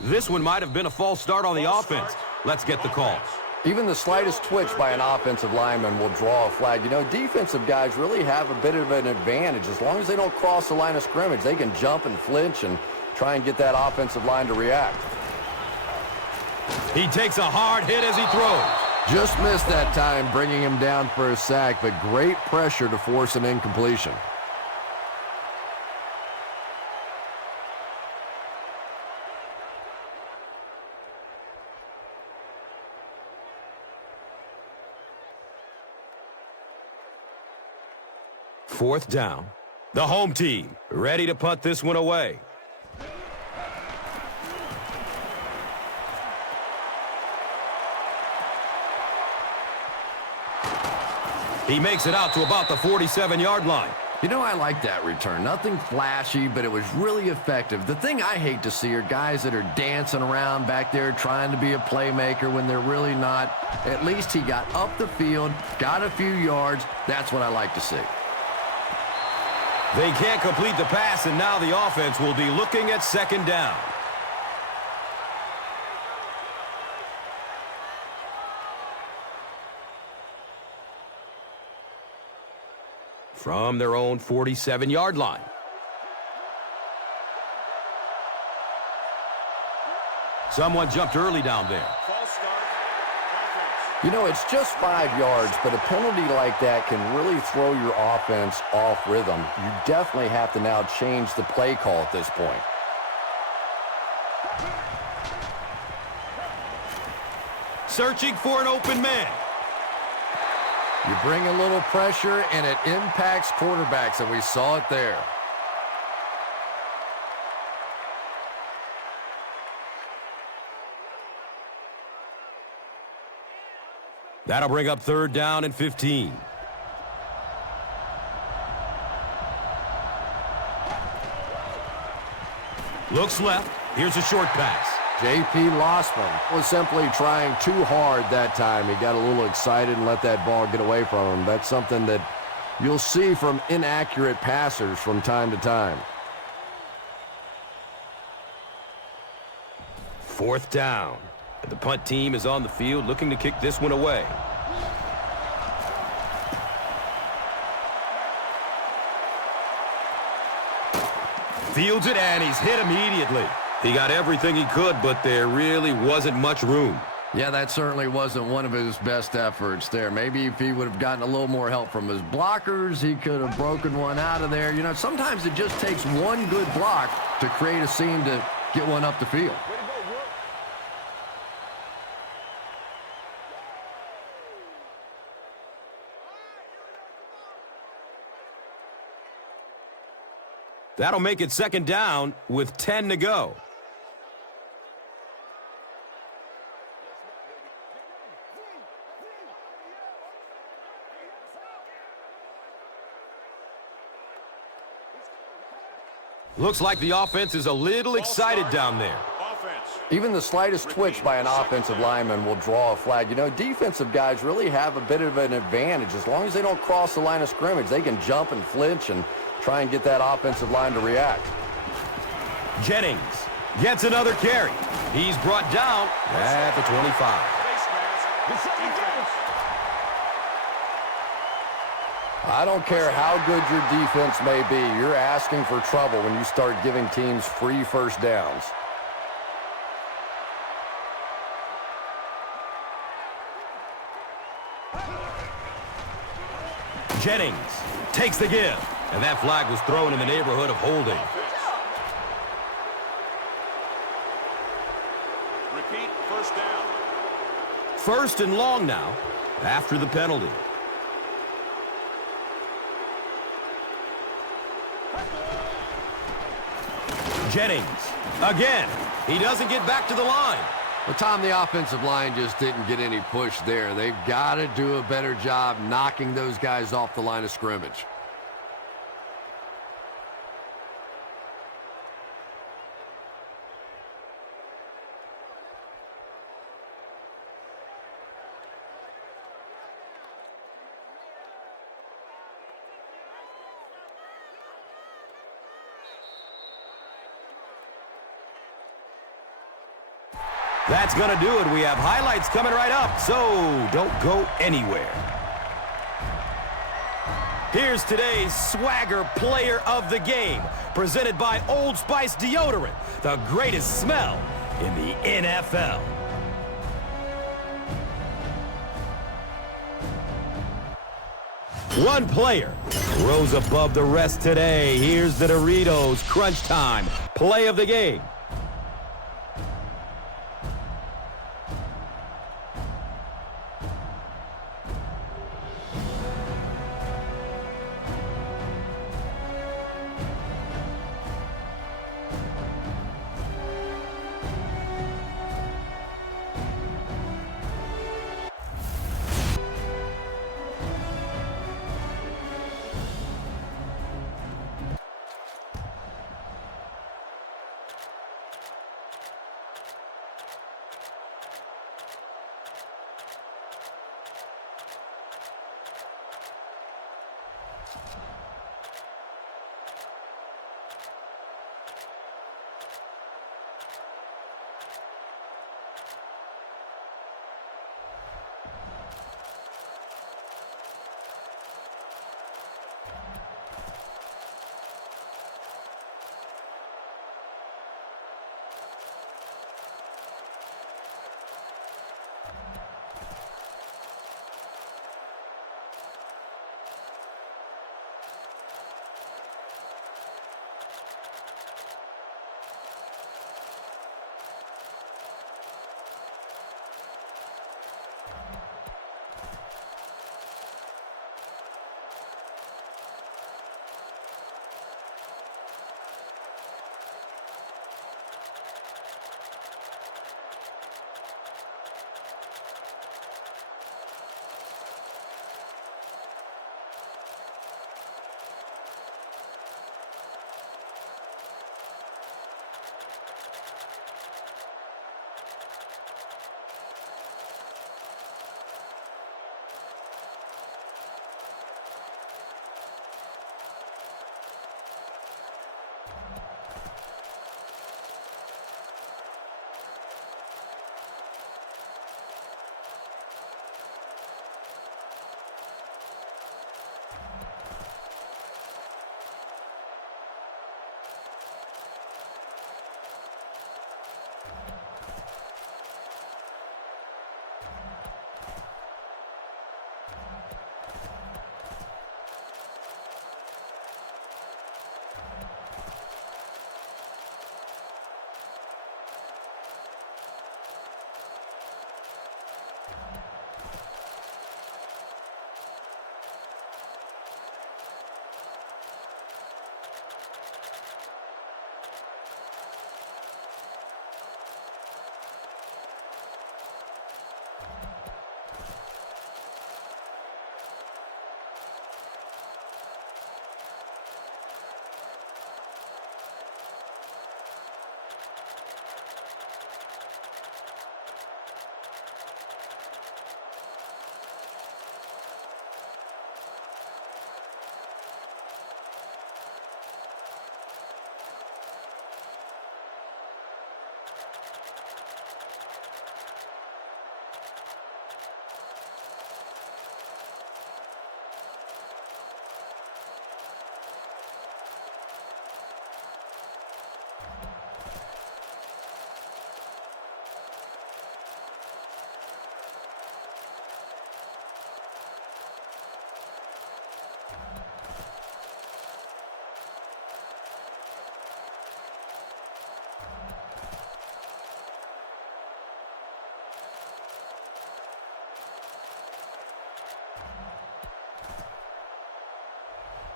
This one might have been a false start on the offense. Let's get the call. Even the slightest twitch by an offensive lineman will draw a flag. You know, defensive guys really have a bit of an advantage. As long as they don't cross the line of scrimmage, they can jump and flinch and try and get that offensive line to react. He takes a hard hit as he throws. Just missed that time, bringing him down for a sack, but great pressure to force an incompletion. Fourth down. The home team ready to punt this one away. He makes it out to about the 47-yard line. You know, I like that return. Nothing flashy, but it was really effective. The thing I hate to see are guys that are dancing around back there trying to be a playmaker when they're really not. At least he got up the field, got a few yards. That's what I like to see. They can't complete the pass, and now the offense will be looking at 2nd down. From their own 47-yard line. Someone jumped early down there. You know, it's just 5 yards, but a penalty like that can really throw your offense off rhythm. You definitely have to now change the play call at this point. Searching for an open man. You bring a little pressure, and it impacts quarterbacks, and we saw it there. That'll bring up 3rd down and 15. Looks left. Here's a short pass. J.P. Losman was simply trying too hard that time. He got a little excited and let that ball get away from him. That's something that you'll see from inaccurate passers from time to time. 4th down. The punt team is on the field looking to kick this one away. Fields it, and he's hit immediately. He got everything he could, but there really wasn't much room. Yeah, that certainly wasn't one of his best efforts there. Maybe if he would have gotten a little more help from his blockers, he could have broken one out of there. You know, sometimes it just takes one good block to create a seam to get one up the field. That'll make it 2nd down with 10 to go. Looks like the offense is a little excited down there. Offense. Even the slightest twitch by an offensive lineman will draw a flag. You know, defensive guys really have a bit of an advantage. As long as they don't cross the line of scrimmage, they can jump and flinch and try and get that offensive line to react. Jennings gets another carry. He's brought down at the 25. Face mask. Defense. I don't care how good your defense may be, you're asking for trouble when you start giving teams free first downs. Jennings takes the give, and that flag was thrown in the neighborhood of holding. Repeat, first down. First and long now after the penalty. Jennings again. He doesn't get back to the line. But Tom, the offensive line just didn't get any push there. They've got to do a better job knocking those guys off the line of scrimmage. That's going to do it. We have highlights coming right up, so don't go anywhere. Here's today's Swagger Player of the Game, presented by Old Spice Deodorant, the greatest smell in the NFL. One player rose above the rest today. Here's the Doritos Crunch Time Play of the Game.